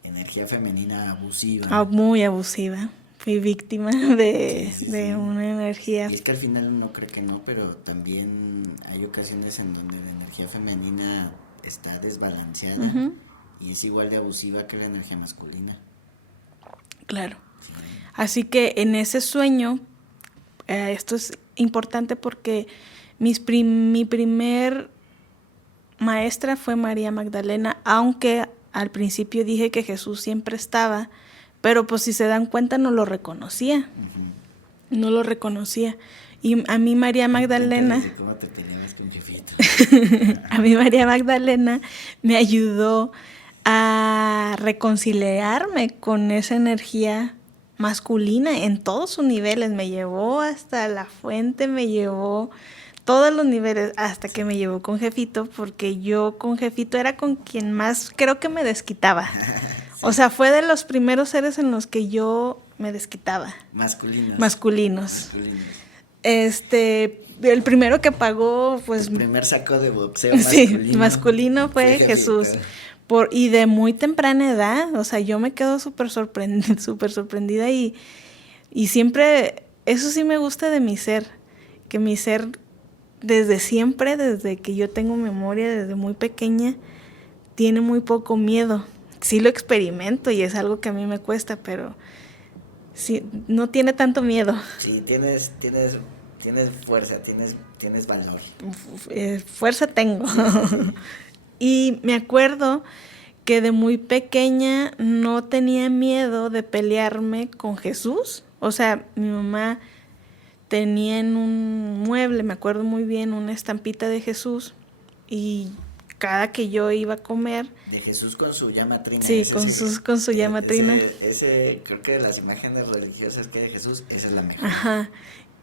energía femenina abusiva? Muy abusiva. Fui víctima de una energía. Y es que al final uno cree que no, pero también hay ocasiones en donde la energía femenina está desbalanceada y es igual de abusiva que la energía masculina. Claro. Sí. Así que en ese sueño, esto es importante porque mi primer maestra fue María Magdalena, aunque al principio dije que Jesús siempre estaba, pero pues si se dan cuenta no lo reconocía. No lo reconocía. Y a mí María Magdalena... ¿Cómo te peleabas con Jefito? A mí María Magdalena me ayudó a reconciliarme con esa energía masculina en todos sus niveles. Me llevó hasta la fuente, me llevó todos los niveles hasta que me llevó con Jefito, porque yo con Jefito era con quien más creo que me desquitaba. Sí. O sea, fue de los primeros seres en los que yo me desquitaba. Masculinos. El primero que pagó, pues... El primer saco de boxeo masculino. Sí, masculino fue Jesús. Y de muy temprana edad, o sea, yo me quedo súper sorprendida y siempre, eso sí me gusta de mi ser, que mi ser desde siempre, desde que yo tengo memoria, desde muy pequeña, tiene muy poco miedo. sí lo experimento y es algo que a mí me cuesta, pero sí, no tiene tanto miedo. Sí, tienes fuerza, tienes valor. Fuerza tengo. Sí, sí, sí. Y me acuerdo que de muy pequeña no tenía miedo de pelearme con Jesús. O sea, mi mamá tenía en un mueble, me acuerdo muy bien, una estampita de Jesús y cada que yo iba a comer... De Jesús con su llama trina. Sí, con su llama trina. Ese, creo que de las imágenes religiosas que hay de Jesús, esa es la mejor. Ajá.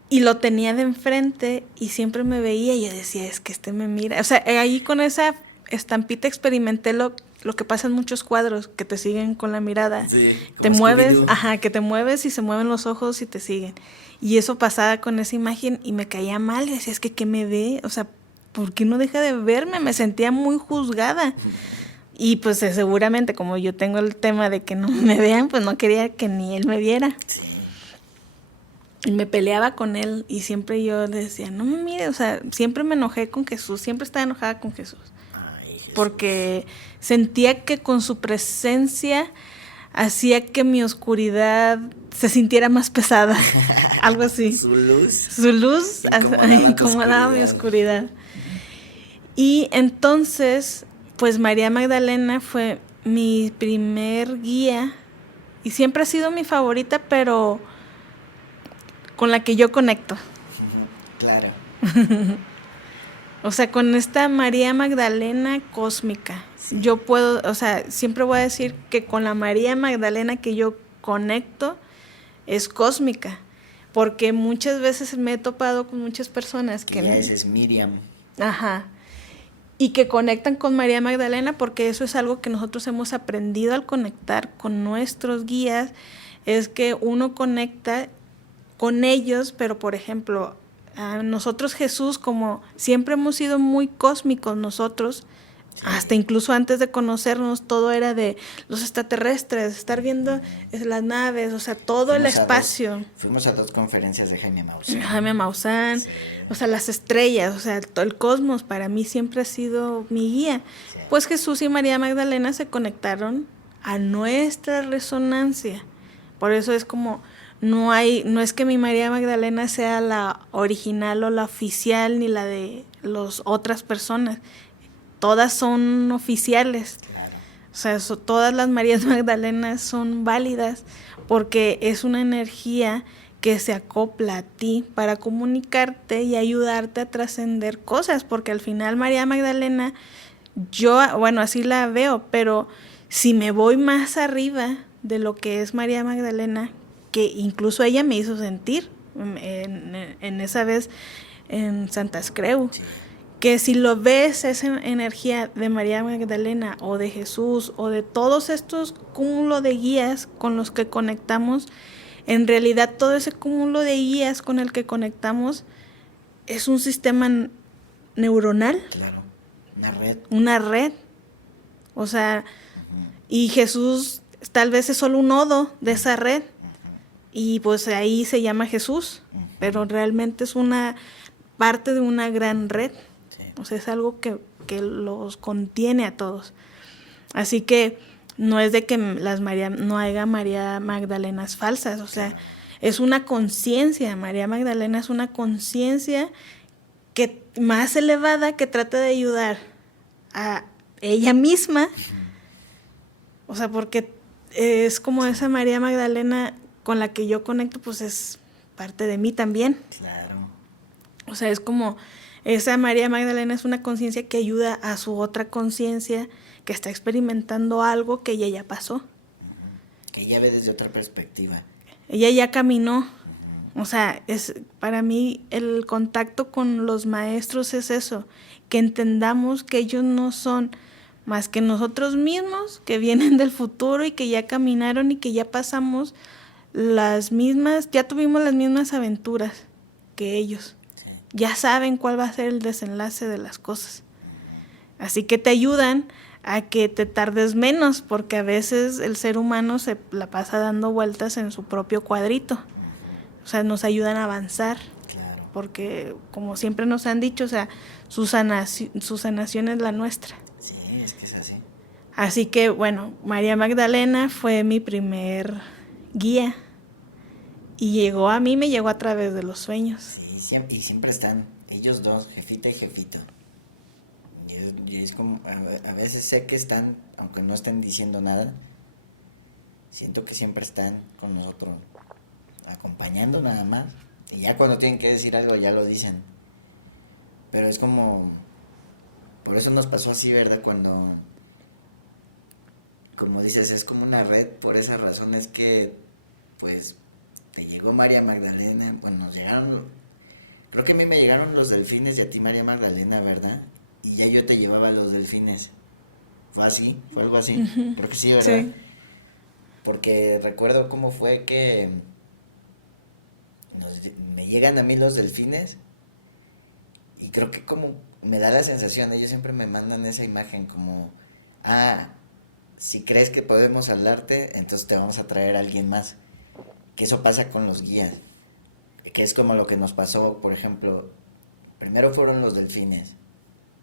Y lo tenía de enfrente y siempre me veía y yo decía, es que este me mira. O sea, ahí con esa estampita experimenté lo que pasa en muchos cuadros, que te siguen con la mirada. Sí, te como mueves, Scooby-Doo. que te mueves y se mueven los ojos y te siguen. Y eso pasaba con esa imagen y me caía mal. Y decía, es que ¿qué me ve? O sea, ¿por qué no deja de verme? Me sentía muy juzgada. Y pues seguramente como yo tengo el tema de que no me vean, pues no quería que ni él me viera. Sí. Y me peleaba con él y siempre yo le decía, no me mire, o sea, siempre me enojé con Jesús, siempre estaba enojada con Jesús. Ay, Jesús. Porque sentía que con su presencia hacía que mi oscuridad se sintiera más pesada, algo así. Su luz. Su luz incomodaba mi oscuridad. Y entonces, pues María Magdalena fue mi primer guía y siempre ha sido mi favorita, pero con la que yo conecto. Claro. O sea, con esta María Magdalena cósmica. Sí. Yo puedo, o sea, siempre voy a decir que con la María Magdalena que yo conecto es cósmica. Porque muchas veces me he topado con muchas personas que... Ya esa es Miriam. Ajá. Y que conectan con María Magdalena porque eso es algo que nosotros hemos aprendido al conectar con nuestros guías. Es que uno conecta con ellos, pero por ejemplo, a nosotros Jesús, como siempre hemos sido muy cósmicos nosotros, sí. Hasta incluso antes de conocernos, todo era de los extraterrestres, estar viendo las naves, o sea, todo el espacio. Fuimos a 2 conferencias de Jaime Maussan. Jaime Maussan, sí. O sea, las estrellas, o sea, todo el cosmos para mí siempre ha sido mi guía. Sí. Pues Jesús y María Magdalena se conectaron a nuestra resonancia. Por eso es como... No es que mi María Magdalena sea la original o la oficial ni la de las otras personas. Todas son oficiales. Claro. O sea, todas las Marías Magdalenas son válidas porque es una energía que se acopla a ti para comunicarte y ayudarte a trascender cosas. Porque al final María Magdalena, así la veo, pero si me voy más arriba de lo que es María Magdalena, que incluso ella me hizo sentir en esa vez en Santas Creu, sí. Que si lo ves, esa energía de María Magdalena o de Jesús o de todos estos cúmulos de guías con los que conectamos, en realidad todo ese cúmulo de guías con el que conectamos es un sistema neuronal. Claro, una red. Una red. O sea, y Jesús tal vez es solo un nodo de esa red. Y pues ahí se llama Jesús, pero realmente es una parte de una gran red. Sí. O sea, es algo que los contiene a todos. Así que no es de que no haya María Magdalenas falsas, o sea, es una conciencia. María Magdalena es una conciencia que más elevada que trata de ayudar a ella misma. O sea, porque es como esa María Magdalena con la que yo conecto, pues es parte de mí también. Claro. O sea, es como esa María Magdalena es una conciencia que ayuda a su otra conciencia que está experimentando algo que ella ya pasó. Que ella ve desde otra perspectiva. Ella ya caminó. O sea, para mí el contacto con los maestros es eso, que entendamos que ellos no son más que nosotros mismos, que vienen del futuro y que ya caminaron y que ya pasamos ya tuvimos las mismas aventuras que ellos. Sí. Ya saben cuál va a ser el desenlace de las cosas. Así que te ayudan a que te tardes menos, porque a veces el ser humano se la pasa dando vueltas en su propio cuadrito. O sea, nos ayudan a avanzar. Claro. Porque, como siempre nos han dicho, o sea, su sanación es la nuestra. Sí, es que es así. Así que, bueno, María Magdalena fue mi primer guía y me llegó a través de los sueños. Sí, siempre, y siempre están ellos dos, jefita y jefito. Y es como, a veces sé que están, aunque no estén diciendo nada, siento que siempre están con nosotros, acompañando nada más. Y ya cuando tienen que decir algo, ya lo dicen. Pero es como, por eso nos pasó así, ¿verdad? Cuando, como dices, es como una red, por esa razón es que, pues, te llegó María Magdalena, bueno, nos llegaron, creo que a mí me llegaron los delfines y a ti María Magdalena, ¿verdad? Y ya yo te llevaba los delfines. ¿Fue así? ¿Fue algo así? Ujú. Creo que sí, ¿verdad? Sí. Porque recuerdo cómo fue que me llegan a mí los delfines y creo que como me da la sensación, ellos siempre me mandan esa imagen como, ah, si crees que podemos hablarte, entonces te vamos a traer a alguien más. Que eso pasa con los guías, que es como lo que nos pasó, por ejemplo, primero fueron los delfines,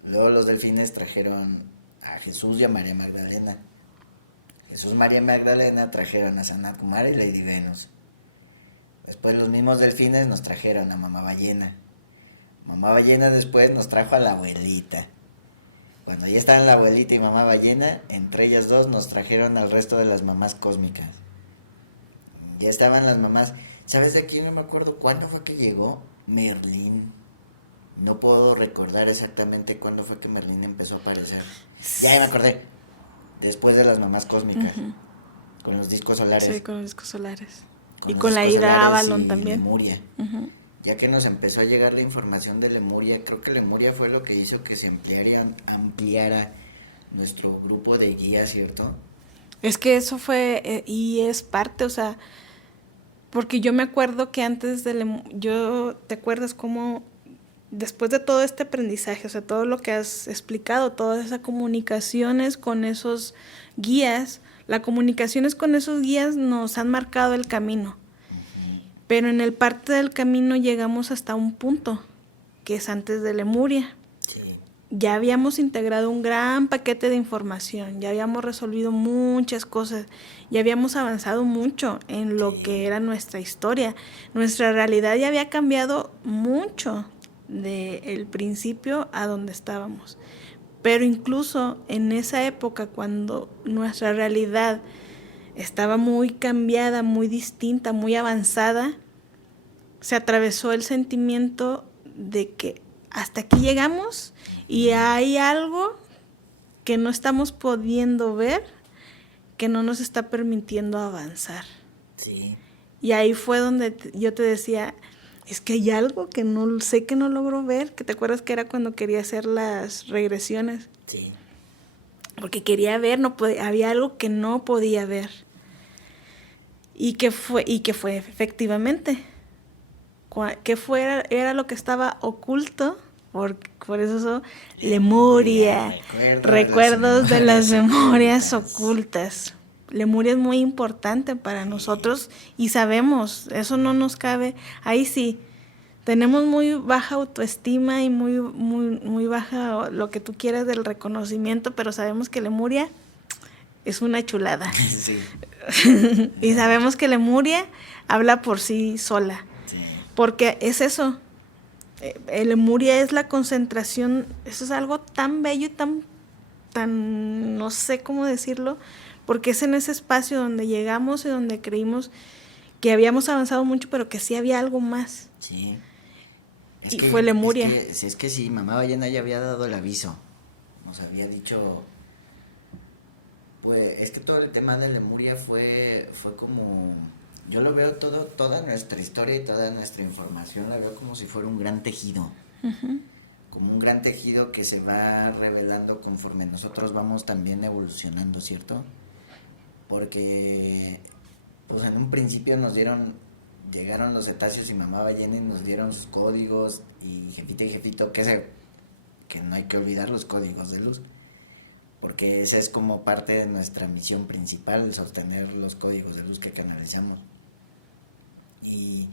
luego los delfines trajeron a Jesús y a María Magdalena. Jesús, María Magdalena trajeron a Sanat Kumara y Lady Venus. Después los mismos delfines nos trajeron a Mamá Ballena. Mamá Ballena después nos trajo a la abuelita. Cuando ya estaban la abuelita y Mamá Ballena, entre ellas dos nos trajeron al resto de las mamás cósmicas. Ya estaban las mamás. ¿Sabes de quién no me acuerdo cuándo fue que llegó? Merlín. No puedo recordar exactamente cuándo fue que Merlín empezó a aparecer. Ya me acordé. Después de las mamás cósmicas. Ujú. Con los discos solares. Sí, con los discos solares. Con Y los con la discos ida a solares Avalon y también. Lemuria. Ujú. Ya que nos empezó a llegar la información de Lemuria, creo que Lemuria fue lo que hizo que se ampliara nuestro grupo de guías, ¿cierto? Es que eso fue, y es parte, o sea, porque yo me acuerdo que antes ¿te acuerdas cómo después de todo este aprendizaje, o sea, todo lo que has explicado, todas esas comunicaciones con esos guías, las comunicaciones con esos guías nos han marcado el camino? Pero en el parte del camino llegamos hasta un punto, que es antes de Lemuria. Sí. Ya habíamos integrado un gran paquete de información, ya habíamos resolvido muchas cosas, ya habíamos avanzado mucho en lo que era nuestra historia. Nuestra realidad ya había cambiado mucho del principio a donde estábamos. Pero incluso en esa época, cuando nuestra realidad estaba muy cambiada, muy distinta, muy avanzada, se atravesó el sentimiento de que hasta aquí llegamos y hay algo que no estamos pudiendo ver, que no nos está permitiendo avanzar. Sí. Y ahí fue donde yo te decía, es que hay algo que no sé, que no logro ver, que te acuerdas que era cuando quería hacer las regresiones. Sí. Porque quería ver, no podía, había algo que no podía ver. Y que fue efectivamente. Que era lo que estaba oculto, por eso Lemuria, recuerdos de las memorias ocultas. Lemuria es muy importante para nosotros y sabemos, eso no nos cabe. Ahí sí, tenemos muy baja autoestima y muy baja lo que tú quieras del reconocimiento, pero sabemos que Lemuria es una chulada. Sí. Y sabemos que Lemuria habla por sí sola. Sí. Porque es eso, el Lemuria es la concentración, eso es algo tan bello y tan, no sé cómo decirlo, porque es en ese espacio donde llegamos y donde creímos que habíamos avanzado mucho, pero que sí había algo más. Sí. Y fue Lemuria. Es que sí, Mamá Ballena ya había dado el aviso. Nos había dicho, pues, es que todo el tema de Lemuria fue como, yo lo veo toda nuestra historia y toda nuestra información la veo como si fuera un gran tejido. Uh-huh. Como un gran tejido que se va revelando conforme nosotros vamos también evolucionando, ¿cierto? Porque, pues en un principio llegaron los cetáceos y Mamá Ballena y nos dieron sus códigos y jefita y jefito, que no hay que olvidar los códigos de luz, porque esa es como parte de nuestra misión principal, el sostener los códigos de luz que canalizamos. Y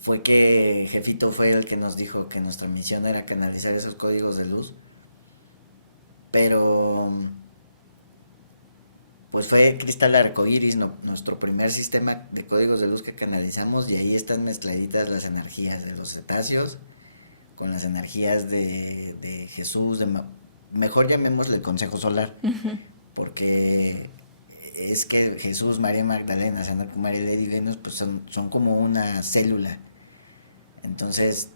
fue que Jefito fue el que nos dijo que nuestra misión era canalizar esos códigos de luz, pero pues fue Cristal Arcoíris, nuestro primer sistema de códigos de luz que canalizamos, y ahí están mezcladitas las energías de los cetáceos con las energías de Jesús, mejor llamémosle consejo solar, porque es que Jesús, María Magdalena, Santa María Lady Venus, pues son como una célula. Entonces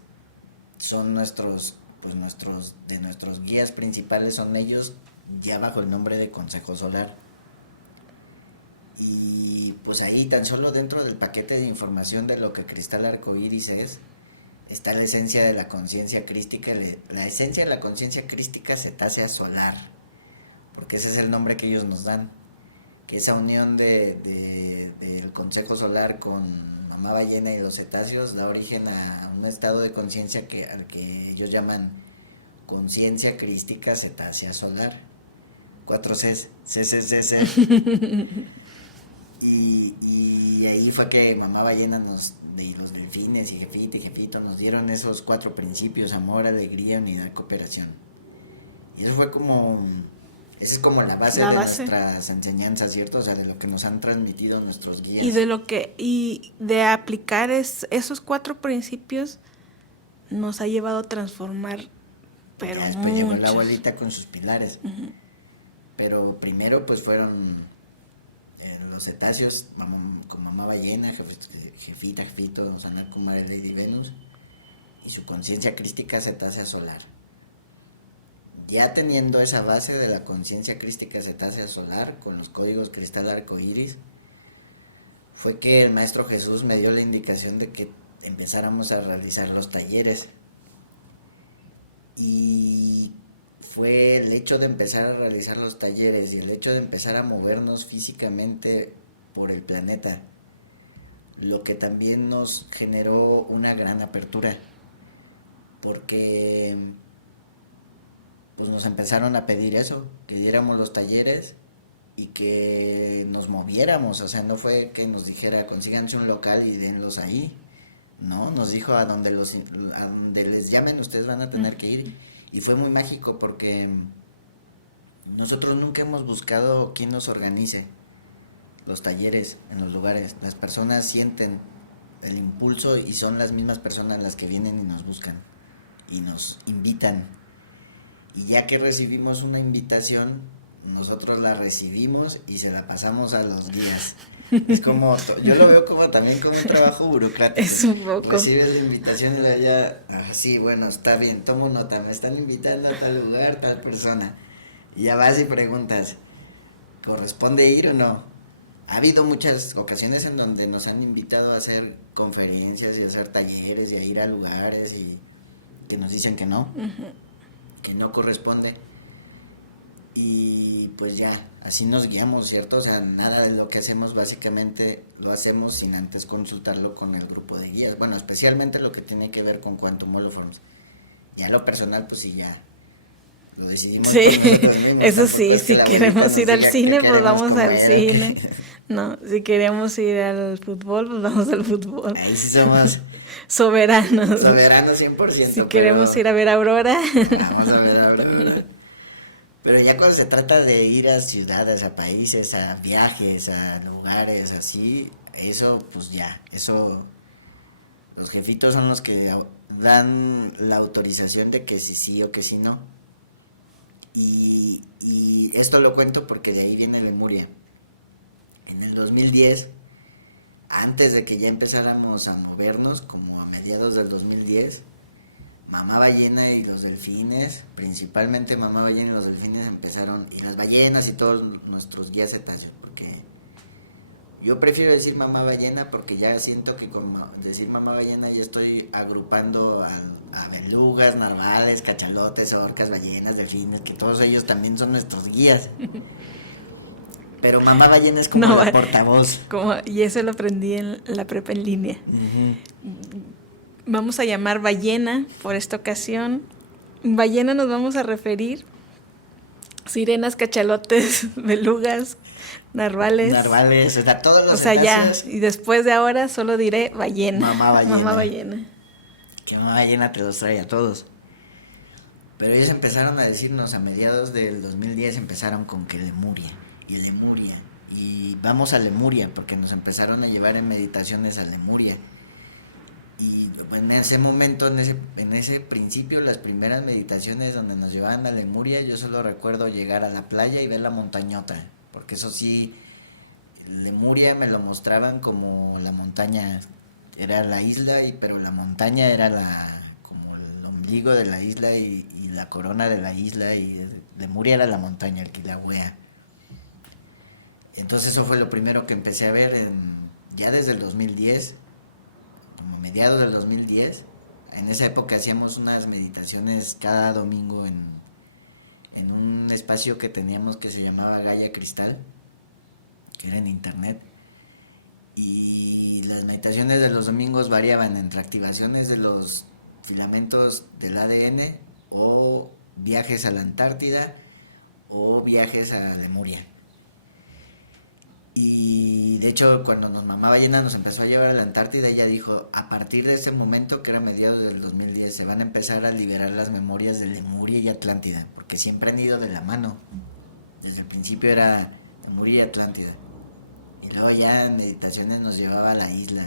son nuestros guías principales, son ellos ya bajo el nombre de consejo solar. Y pues ahí, tan solo dentro del paquete de información de lo que Cristal Arcoíris es, está la esencia de la conciencia crística, la esencia de la conciencia crística cetácea solar, porque ese es el nombre que ellos nos dan, que esa unión del consejo solar con mamá ballena y los cetáceos da origen a un estado de conciencia al que ellos llaman conciencia crística cetácea solar. 4 Cs, C. Y ahí fue que mamá ballena de los delfines y jefito nos dieron esos 4 principios: amor, alegría, unidad, cooperación. Y eso fue esa es como la base de nuestras enseñanzas, ¿cierto? O sea, de lo que nos han transmitido nuestros guías. Y de aplicar esos 4 principios nos ha llevado a transformar, pero ya después llegó la abuelita con sus pilares. Uh-huh. Pero primero pues fueron los cetáceos con mamá ballena, jefito, Santa María Lady Venus, y su conciencia crística cetácea solar. Ya teniendo esa base de la conciencia crística cetácea solar con los códigos Cristal Arcoíris, fue que el Maestro Jesús me dio la indicación de que empezáramos a realizar los talleres. Y fue el hecho de empezar a realizar los talleres y el hecho de empezar a movernos físicamente por el planeta lo que también nos generó una gran apertura, porque pues nos empezaron a pedir eso, que diéramos los talleres y que nos moviéramos. O sea, no fue que nos dijera consíganse un local y denlos ahí, no, nos dijo a donde les llamen ustedes van a tener que ir. Y fue muy mágico porque nosotros nunca hemos buscado quién nos organice los talleres en los lugares. Las personas sienten el impulso y son las mismas personas las que vienen y nos buscan y nos invitan. Y ya que recibimos una invitación, nosotros la recibimos y se la pasamos a los guías. Es como, yo lo veo como también como un trabajo burocrático. Es un poco. Recibes la invitación y ya, sí, bueno, está bien, tomo nota, me están invitando a tal lugar, tal persona. Y ya vas y preguntas, ¿corresponde ir o no? Ha habido muchas ocasiones en donde nos han invitado a hacer conferencias y a hacer talleres y a ir a lugares y que nos dicen que no, que no corresponde. Y pues ya, así nos guiamos, ¿cierto? O sea, nada de lo que hacemos básicamente lo hacemos sin antes consultarlo con el grupo de guías. Bueno, especialmente lo que tiene que ver con Quantum Holoforms. Ya lo personal, pues sí, ya lo decidimos. Sí, eso sí, si queremos ir al cine, pues vamos al cine. No, si queremos ir al fútbol, pues vamos al fútbol. Ahí sí somos soberanos. Soberanos 100%. Si queremos ir a ver Aurora. Vamos a ver Aurora. Pero ya cuando se trata de ir a ciudades, a países, a viajes, a lugares así, eso pues ya, eso, los jefitos son los que dan la autorización de que sí o que sí no. Y esto lo cuento porque de ahí viene Lemuria. En el 2010, antes de que ya empezáramos a movernos, como a mediados del 2010, mamá ballena y los delfines, principalmente mamá ballena y los delfines empezaron, y las ballenas y todos nuestros guías cetáceos, porque yo prefiero decir mamá ballena porque ya siento que con decir mamá ballena ya estoy agrupando a belugas, narvales, cachalotes, orcas, ballenas, delfines, que todos ellos también son nuestros guías. Pero mamá ballena es como el portavoz. Y eso lo aprendí en la prepa en línea. Vamos a llamar ballena por esta ocasión. Ballena nos vamos a referir sirenas, cachalotes, belugas, narvales. Narvales, o sea, todos los cetáceos. Ya, y después de ahora solo diré ballena. Mamá ballena. Mamá ballena. Que mamá ballena te los trae a todos. Pero ellos empezaron a decirnos, a mediados del 2010 empezaron con que Lemuria. Y Lemuria. y vamos a Lemuria, porque nos empezaron a llevar en meditaciones a Lemuria. Y en ese momento, en ese principio, las primeras meditaciones donde nos llevaban a Lemuria, yo solo recuerdo llegar a la playa y ver la montañota, porque eso sí, Lemuria me lo mostraban como la montaña, era la isla, pero la montaña era como el ombligo de la isla y la corona de la isla, y Lemuria era la montaña, el Kilauea. Entonces eso fue lo primero que empecé a ver ya desde el 2010, como mediados del 2010. En esa época hacíamos unas meditaciones cada domingo en un espacio que teníamos que se llamaba Gaia Cristal, que era en internet. Y las meditaciones de los domingos variaban entre activaciones de los filamentos del ADN o viajes a la Antártida o viajes a Lemuria. Y de hecho, cuando Mamá Ballena nos empezó a llevar a la Antártida, ella dijo, a partir de ese momento, que era mediados del 2010, se van a empezar a liberar las memorias de Lemuria y Atlántida, porque siempre han ido de la mano. Desde el principio era Lemuria y Atlántida. Y luego ya en meditaciones nos llevaba a la isla.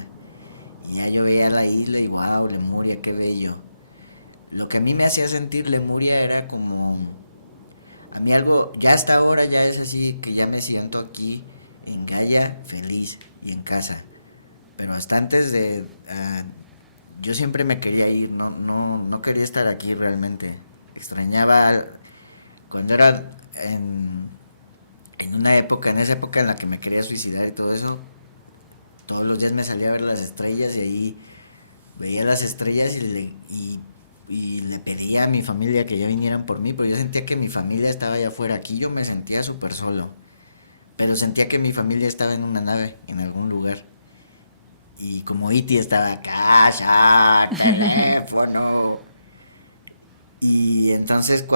Y ya yo veía la isla y wow, Lemuria, qué bello. Lo que a mí me hacía sentir Lemuria era como... A mí algo, ya hasta ahora ya es así, que ya me siento aquí en Gaia, feliz y en casa. Pero hasta antes de... yo siempre me quería ir, no quería estar aquí realmente. Extrañaba cuando era en esa época en la que me quería suicidar y todo eso. Todos los días me salía a ver las estrellas y ahí veía las estrellas y le pedía a mi familia que ya vinieran por mí, pero yo sentía que mi familia estaba allá afuera. Aquí yo me sentía súper solo, pero sentía que mi familia estaba en una nave, en algún lugar. Y como E.T. estaba, casa, teléfono. Y entonces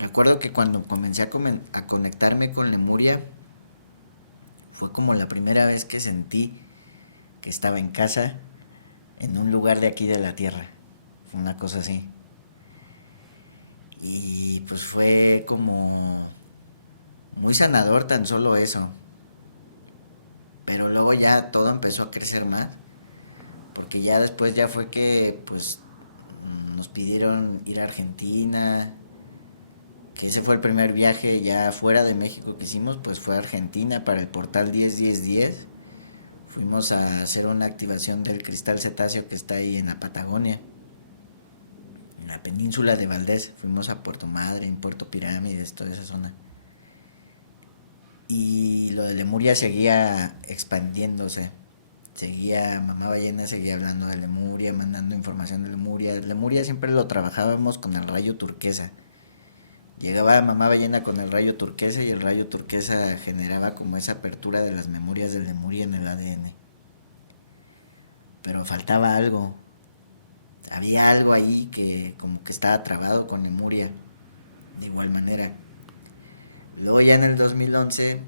recuerdo que cuando comencé a conectarme con Lemuria, fue como la primera vez que sentí que estaba en casa, en un lugar de aquí de la tierra. Fue una cosa así. Y pues fue como muy sanador tan solo eso. Pero luego ya todo empezó a crecer más, porque ya después ya fue que pues nos pidieron ir a Argentina, que ese fue el primer viaje ya fuera de México que hicimos, pues fue a Argentina para el portal 10-10-10. Fuimos a hacer una activación del cristal cetáceo que está ahí en la Patagonia, en la península de Valdés. Fuimos a Puerto Madryn, Puerto Pirámides, toda esa zona. Y lo de Lemuria seguía expandiéndose. Mamá Ballena seguía hablando de Lemuria, mandando información de Lemuria. Lemuria siempre lo trabajábamos con el rayo turquesa. Llegaba Mamá Ballena con el rayo turquesa y el rayo turquesa generaba como esa apertura de las memorias de Lemuria en el ADN. Pero faltaba algo. Había algo ahí que como que estaba trabado con Lemuria, de igual manera. Luego ya en el 2011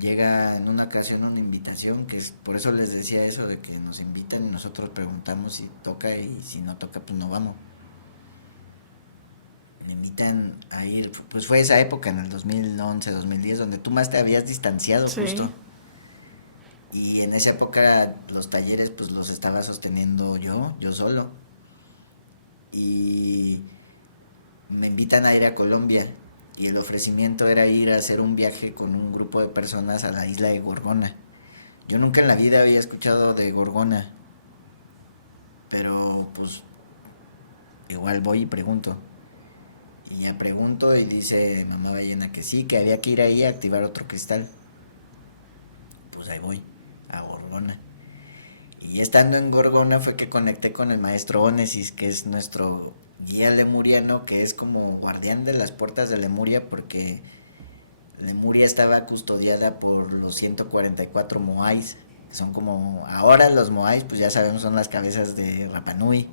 llega en una ocasión una invitación, que es por eso les decía eso de que nos invitan y nosotros preguntamos si toca, y si no toca pues no vamos. Me invitan a ir, pues fue esa época en el 2011, 2010 donde tú más te habías distanciado, sí. Justo. Y en esa época los talleres pues los estaba sosteniendo yo solo. Y me invitan a ir a Colombia. Y el ofrecimiento era ir a hacer un viaje con un grupo de personas a la isla de Gorgona. Yo nunca en la vida había escuchado de Gorgona, pero pues igual voy y pregunto. Y ya pregunto y dice Mamá Ballena que sí, que había que ir ahí a activar otro cristal. Pues ahí voy, a Gorgona. Y estando en Gorgona fue que conecté con el maestro Ónesis, que es nuestro guía lemuriano, que es como guardián de las puertas de Lemuria, porque Lemuria estaba custodiada por los 144 Moais, que son como, ahora los Moais pues ya sabemos son las cabezas de Rapa Nui,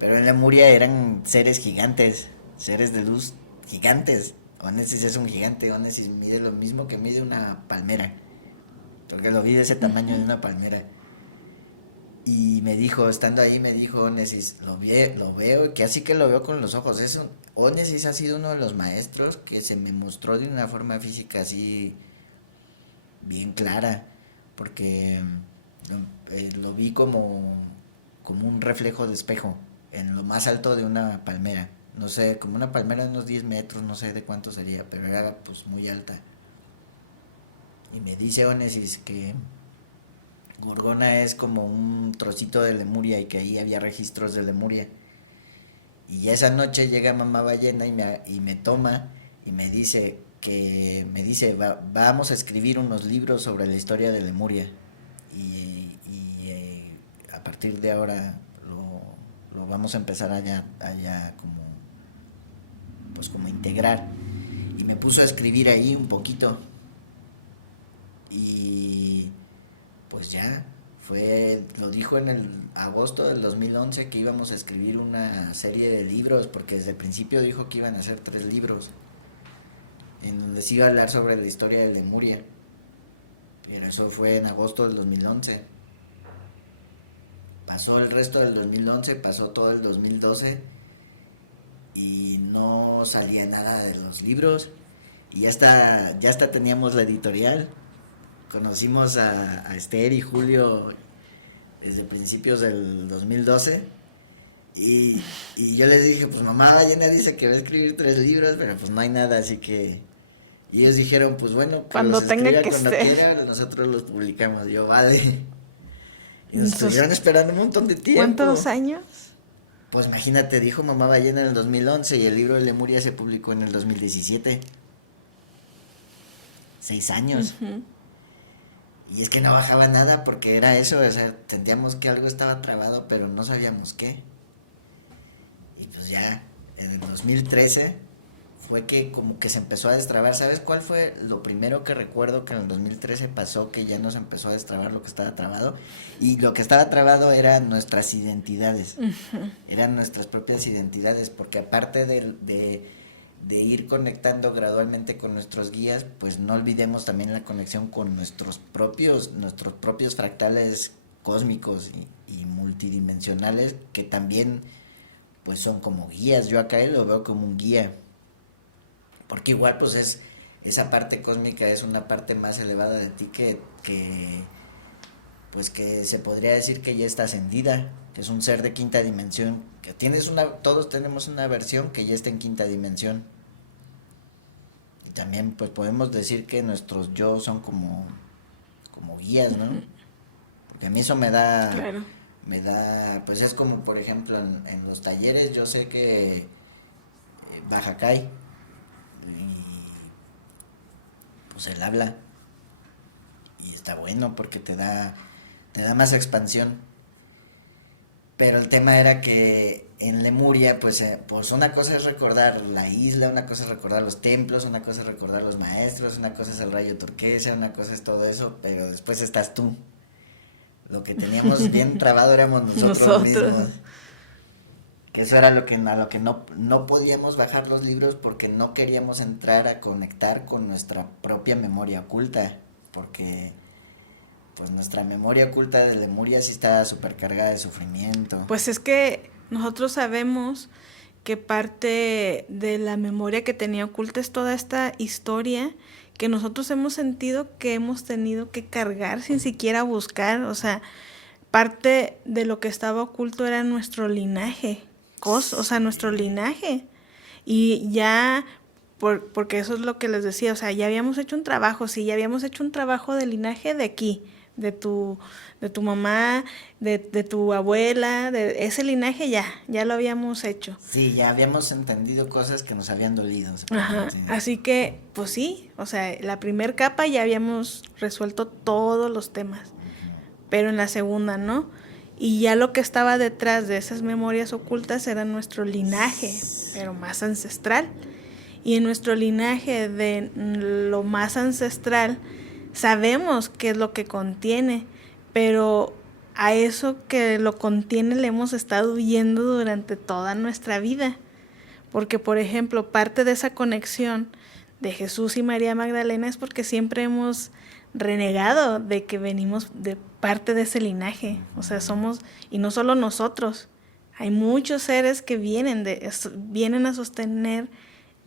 pero en Lemuria eran seres gigantes, seres de luz gigantes. Ónesis es un gigante, Ónesis mide lo mismo que mide una palmera, porque lo vi de ese tamaño de una palmera. Y me dijo, estando ahí, me dijo Ónesis, lo veo, que así que lo veo con los ojos, eso, Onesis ha sido uno de los maestros que se me mostró de una forma física así bien clara, porque lo vi como un reflejo de espejo en lo más alto de una palmera. No sé, como una palmera de unos 10 metros, no sé de cuánto sería, pero era pues muy alta. Y me dice Onesis que Gorgona es como un trocito de Lemuria y que ahí había registros de Lemuria. Y esa noche llega mamá ballena y me toma y vamos a escribir unos libros sobre la historia de Lemuria. A partir de ahora lo vamos a empezar allá como, pues como integrar. Y me puso a escribir ahí un poquito. Y pues ya, lo dijo en el agosto del 2011 que íbamos a escribir una serie de libros, porque desde el principio dijo que iban a hacer 3 libros, en donde se iba a hablar sobre la historia de Lemuria. Pero eso fue en agosto del 2011. Pasó el resto del 2011, pasó todo el 2012 y no salía nada de los libros. Y ya hasta teníamos la editorial. Conocimos a Esther y Julio desde principios del 2012 y yo les dije, pues mamá ballena dice que va a escribir 3 libros, pero pues no hay nada, así que... Y ellos dijeron, pues bueno, que Cuando los tenga escriba que cuando ser. quiera, nosotros los publicamos. Yo, vale. Y nos estuvieron esperando un montón de tiempo. ¿Cuántos años? Pues imagínate, dijo mamá ballena en el 2011 y el libro de Lemuria se publicó en el 2017. 6 años. Uh-huh. Y es que no bajaba nada porque era eso, o sea, sentíamos que algo estaba trabado, pero no sabíamos qué. Y pues ya, en el 2013 fue que como que se empezó a destrabar. ¿Sabes cuál fue lo primero que recuerdo que en el 2013 pasó? Que ya nos empezó a destrabar lo que estaba trabado. Y lo que estaba trabado eran nuestras identidades. Uh-huh. Eran nuestras propias identidades, porque aparte de ir conectando gradualmente con nuestros guías, pues no olvidemos también la conexión con nuestros propios fractales cósmicos y multidimensionales, que también pues son como guías. Yo acá lo veo como un guía, porque igual pues esa parte cósmica es una parte más elevada de ti que pues que se podría decir que ya está ascendida, que es un ser de quinta dimensión, que todos tenemos una versión que ya está en quinta dimensión. Y también pues podemos decir que nuestros yo son como guías, ¿no? Porque a mí eso me da, claro, pues es como por ejemplo en los talleres. Yo sé que Bajacay, y pues él habla y está bueno porque te da más expansión. Pero el tema era que en Lemuria, pues una cosa es recordar la isla, una cosa es recordar los templos, una cosa es recordar los maestros, una cosa es el rayo turquesa, una cosa es todo eso, pero después estás tú. Lo que teníamos bien trabado éramos nosotros mismos. Que eso era a lo que no podíamos bajar los libros, porque no queríamos entrar a conectar con nuestra propia memoria oculta, porque pues nuestra memoria oculta de Lemuria sí está súper cargada de sufrimiento. Pues es que nosotros sabemos que parte de la memoria que tenía oculta es toda esta historia que nosotros hemos sentido que hemos tenido que cargar sin siquiera buscar. O sea, parte de lo que estaba oculto era nuestro linaje, nuestro linaje. Y ya, porque eso es lo que les decía, o sea, ya habíamos hecho un trabajo, sí, ya habíamos hecho un trabajo de linaje de aquí, de tu mamá, de tu abuela, de ese linaje ya lo habíamos hecho. Sí, ya habíamos entendido cosas que nos habían dolido. Ajá, así que, pues sí, o sea, la primer capa ya habíamos resuelto todos los temas, pero en la segunda no. Y ya lo que estaba detrás de esas memorias ocultas era nuestro linaje, pero más ancestral. Y en nuestro linaje de lo más ancestral sabemos qué es lo que contiene, pero a eso que lo contiene le hemos estado huyendo durante toda nuestra vida. Porque, por ejemplo, parte de esa conexión de Jesús y María Magdalena es porque siempre hemos renegado de que venimos de parte de ese linaje. O sea, somos, y no solo nosotros, Hay muchos seres que vienen a sostener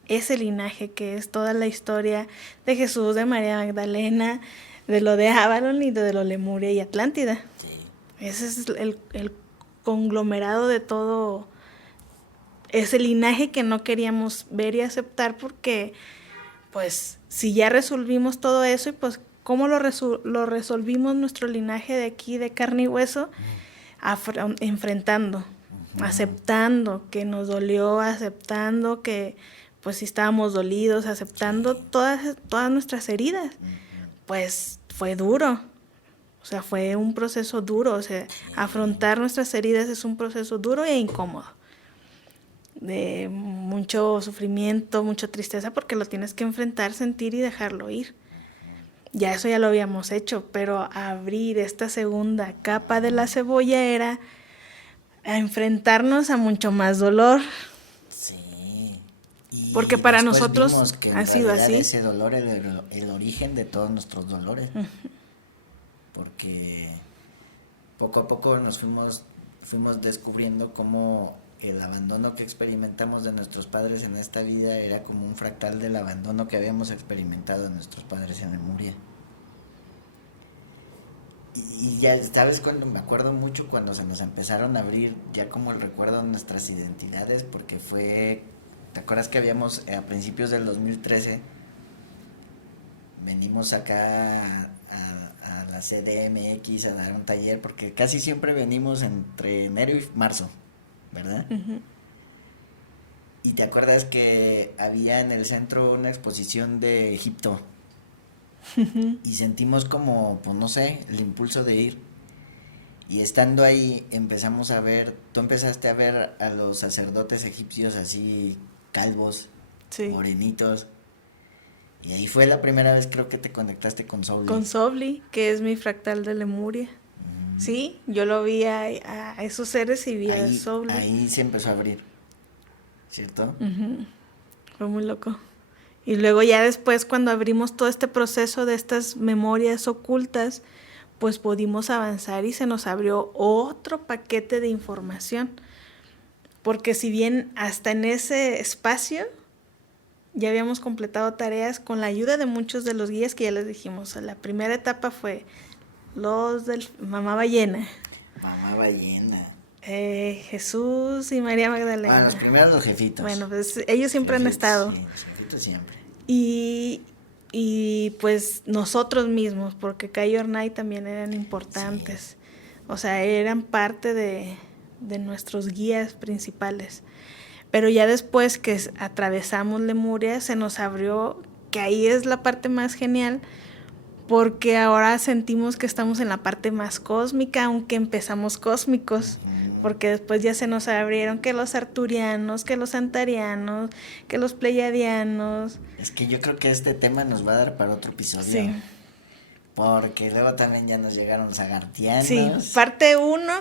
ese linaje que es toda la historia de Jesús, de María Magdalena, de lo de Avalon y de lo de Lemuria y Atlántida. Sí. Ese es el conglomerado de todo ese linaje que no queríamos ver y aceptar porque, pues, si ya resolvimos todo eso, y pues, ¿cómo lo resolvimos nuestro linaje de aquí, de carne y hueso? Enfrentando, aceptando que nos dolió, aceptando que, pues, si estábamos dolidos, aceptando todas nuestras heridas. Pues, fue duro. O sea, fue un proceso duro. O sea, afrontar nuestras heridas es un proceso duro e incómodo. De mucho sufrimiento, mucha tristeza, porque lo tienes que enfrentar, sentir y dejarlo ir. Ya eso ya lo habíamos hecho, pero abrir esta segunda capa de la cebolla era a enfrentarnos a mucho más dolor. Sí. Y porque para después nosotros vimos que ha sido así. ese dolor es el origen de todos nuestros dolores. Porque poco a poco nos fuimos descubriendo cómo el abandono que experimentamos de nuestros padres en esta vida era como un fractal del abandono que habíamos experimentado de nuestros padres en Lemuria. Y ya sabes, cuando me acuerdo mucho cuando se nos empezaron a abrir ya como el recuerdo de nuestras identidades, porque fue, ¿te acuerdas que habíamos a principios del 2013 venimos acá a la CDMX a dar un taller? Porque casi siempre venimos entre enero y marzo, ¿verdad? Uh-huh. Y te acuerdas que había en el centro una exposición de Egipto. Y sentimos como, pues no sé, el impulso de ir. Y estando ahí empezamos a ver, tú empezaste a ver a los sacerdotes egipcios así calvos, sí, morenitos. Y ahí fue la primera vez creo que te conectaste con Sobli. Con Sobli, que es mi fractal de Lemuria. Sí, yo lo vi a esos seres y vi a Sobli. Ahí se empezó a abrir, ¿cierto? Uh-huh. Fue muy loco. Y luego ya después, cuando abrimos todo este proceso de estas memorias ocultas, pues pudimos avanzar y se nos abrió otro paquete de información. Porque si bien hasta en ese espacio ya habíamos completado tareas con la ayuda de muchos de los guías que ya les dijimos. La primera etapa fue los del Mamá Ballena. Mamá Ballena. Jesús y María Magdalena. Los primeros los jefitos. Bueno, pues ellos siempre han estado. Sí, los jefitos siempre. Y pues nosotros mismos, porque Kai y Ornai también eran importantes. Sí. O sea, eran parte de nuestros guías principales. Pero ya después que atravesamos Lemuria, se nos abrió, que ahí es la parte más genial, porque ahora sentimos que estamos en la parte más cósmica, aunque empezamos cósmicos. Porque después ya se nos abrieron que los arturianos, que los antarianos, que los pleiadianos. Es que yo creo que este tema nos va a dar para otro episodio. Sí. Porque luego también ya nos llegaron sagartianos. Sí, parte 1,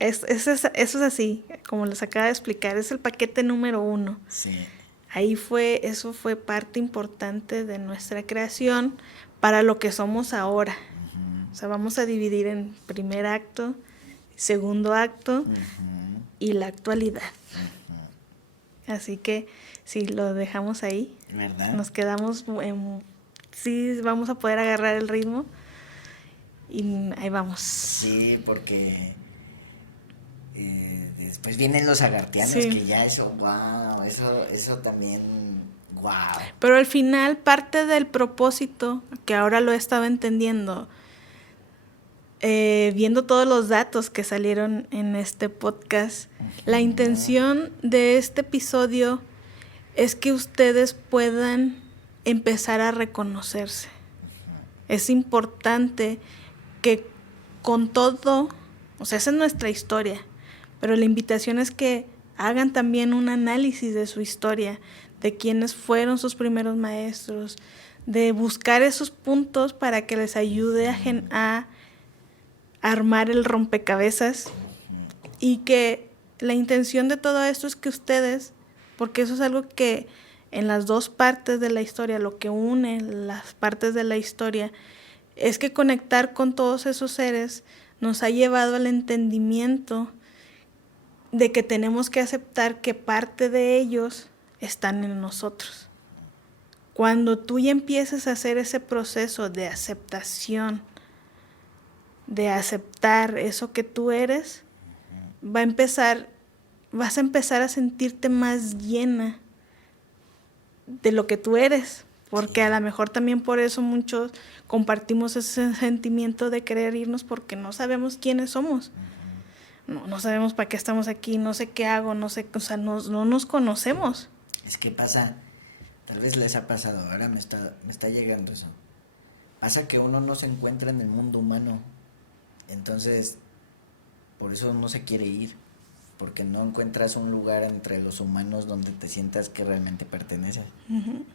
eso es así, como les acaba de explicar, es el paquete número 1. Sí. Eso fue parte importante de nuestra creación para lo que somos ahora. Uh-huh. O sea, vamos a dividir en primer acto, segundo acto, uh-huh, y la actualidad. Uh-huh. Así que si lo dejamos ahí, ¿verdad? Nos quedamos sí, vamos a poder agarrar el ritmo y ahí vamos. Sí, porque después vienen los sagartianos, sí, que ya eso también, wow. Pero al final parte del propósito, que ahora lo he estado entendiendo, viendo todos los datos que salieron en este podcast, uh-huh, la intención de este episodio es que ustedes puedan empezar a reconocerse. Uh-huh. Es importante que con todo, o sea, esa es nuestra historia, pero la invitación es que hagan también un análisis de su historia, de quiénes fueron sus primeros maestros, de buscar esos puntos para que les ayude a armar el rompecabezas, uh-huh, y que la intención de todo esto es que ustedes, porque eso es algo que en las dos partes de la historia, lo que une las partes de la historia, es que conectar con todos esos seres nos ha llevado al entendimiento de que tenemos que aceptar que parte de ellos están en nosotros. Cuando tú ya empieces a hacer ese proceso de aceptación, de aceptar eso que tú eres, vas a empezar a sentirte más llena de lo que tú eres, porque a lo mejor también por eso muchos compartimos ese sentimiento de querer irnos porque no sabemos quiénes somos. No sabemos para qué estamos aquí, no sé qué hago, no sé, o sea, no nos conocemos. Es que pasa, tal vez les ha pasado, ahora me está llegando eso. Pasa que uno no se encuentra en el mundo humano, entonces por eso no se quiere ir, porque no encuentras un lugar entre los humanos donde te sientas que realmente perteneces. Uh-huh.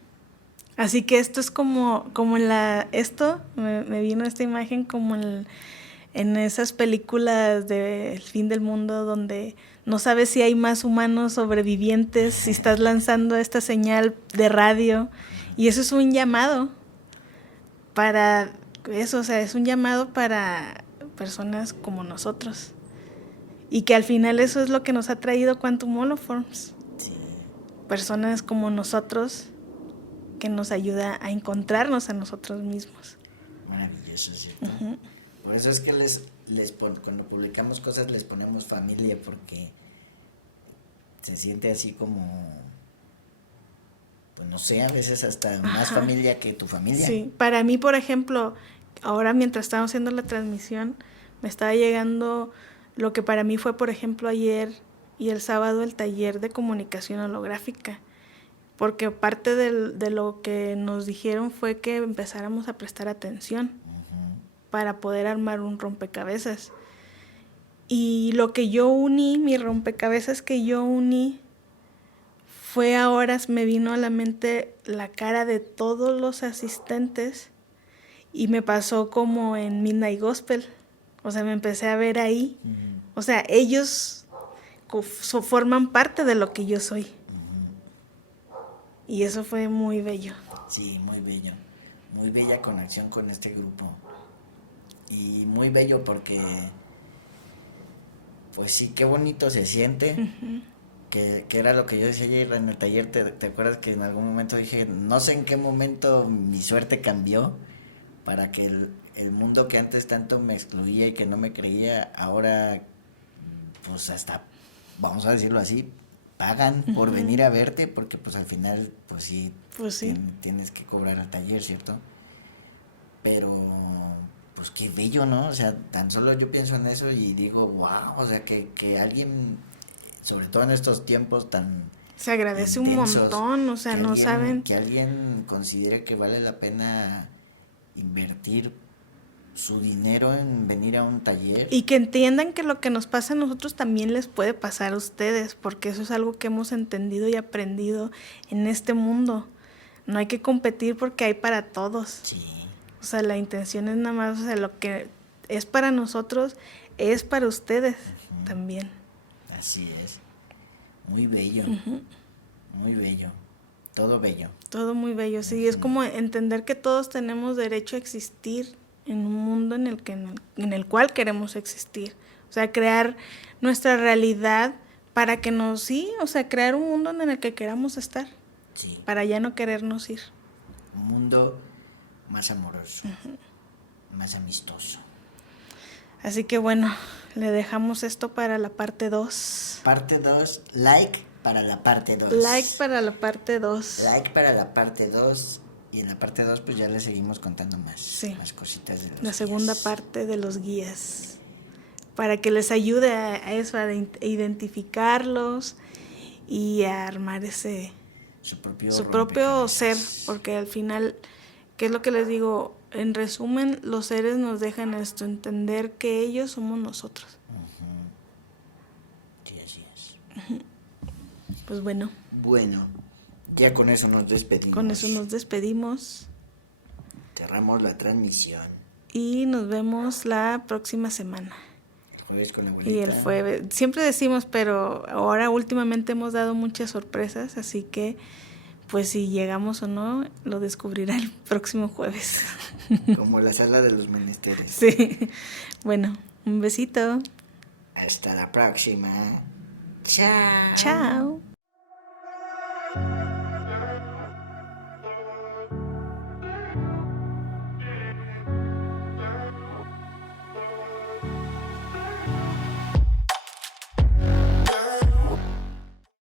Así que esto es como me vino esta imagen como en esas películas del fin del mundo donde no sabes si hay más humanos sobrevivientes, si estás lanzando esta señal de radio, y eso es un llamado para eso, o sea, es un llamado para personas como nosotros, y que al final eso es lo que nos ha traído Quantum Holoforms. Sí. Personas como nosotros que nos ayuda a encontrarnos a nosotros mismos. Maravilloso, ¿cierto? Uh-huh. Por eso es que cuando publicamos cosas les ponemos familia, porque se siente así como, pues no sé, a veces hasta más familia que tu familia. Sí, para mí, por ejemplo, ahora mientras estábamos haciendo la transmisión, me estaba llegando lo que para mí fue, por ejemplo, ayer y el sábado el taller de comunicación holográfica, porque parte de lo que nos dijeron fue que empezáramos a prestar atención para poder armar un rompecabezas. Y lo que yo uní, mi rompecabezas que yo uní, fue ahora, me vino a la mente la cara de todos los asistentes y me pasó como en Midnight Gospel. O sea, me empecé a ver ahí. O sea, ellos forman parte de lo que yo soy. Y eso fue muy bello. Sí, muy bello. Muy bella conexión con este grupo. Y muy bello porque, pues sí, qué bonito se siente. Uh-huh. Que era lo que yo decía ayer en el taller. ¿Te acuerdas que en algún momento dije, no sé en qué momento mi suerte cambió para que el mundo que antes tanto me excluía y que no me creía, ahora, pues hasta, vamos a decirlo así, pagan por venir a verte, porque pues al final, pues sí. Tienes que cobrar al taller, ¿cierto? Pero pues qué bello, ¿no? O sea, tan solo yo pienso en eso y digo, wow, o sea, que alguien, sobre todo en estos tiempos tan se agradece intensos, un montón, o sea, no saben. Que alguien considere que vale la pena invertir su dinero en venir a un taller. Y que entiendan que lo que nos pasa a nosotros también les puede pasar a ustedes, porque eso es algo que hemos entendido y aprendido en este mundo. No hay que competir porque hay para todos. Sí. O sea, la intención es nada más, o sea, lo que es para nosotros es para ustedes también. Así es. Muy bello. Muy bello. Todo bello. Todo muy bello, sí. Es como entender que todos tenemos derecho a existir en un mundo en el cual queremos existir. O sea, crear nuestra realidad para que crear un mundo en el que queramos estar. Sí. Para ya no querernos ir. Un mundo más amoroso, más amistoso. Así que bueno, le dejamos esto para la parte 2. Parte 2, like para la parte 2. Like para la parte 2. Like para la parte 2. Y en la parte 2 pues ya les seguimos contando más, sí, más cositas de los la guías. Segunda parte de los guías. Para que les ayude a eso, a identificarlos y a armar su propio ser, porque al final, ¿qué es lo que les digo? En resumen, los seres nos dejan esto, entender que ellos somos nosotros. Sí, así es. Pues bueno. Bueno, ya con eso nos despedimos. Con eso nos despedimos. Cerramos la transmisión. Y nos vemos la próxima semana. El jueves con la abuelita. Y el jueves. Siempre decimos, pero ahora últimamente hemos dado muchas sorpresas, así que pues si llegamos o no, lo descubrirá el próximo jueves. Como la sala de los menesteres. Sí. Bueno, un besito. Hasta la próxima. Chao. Chao.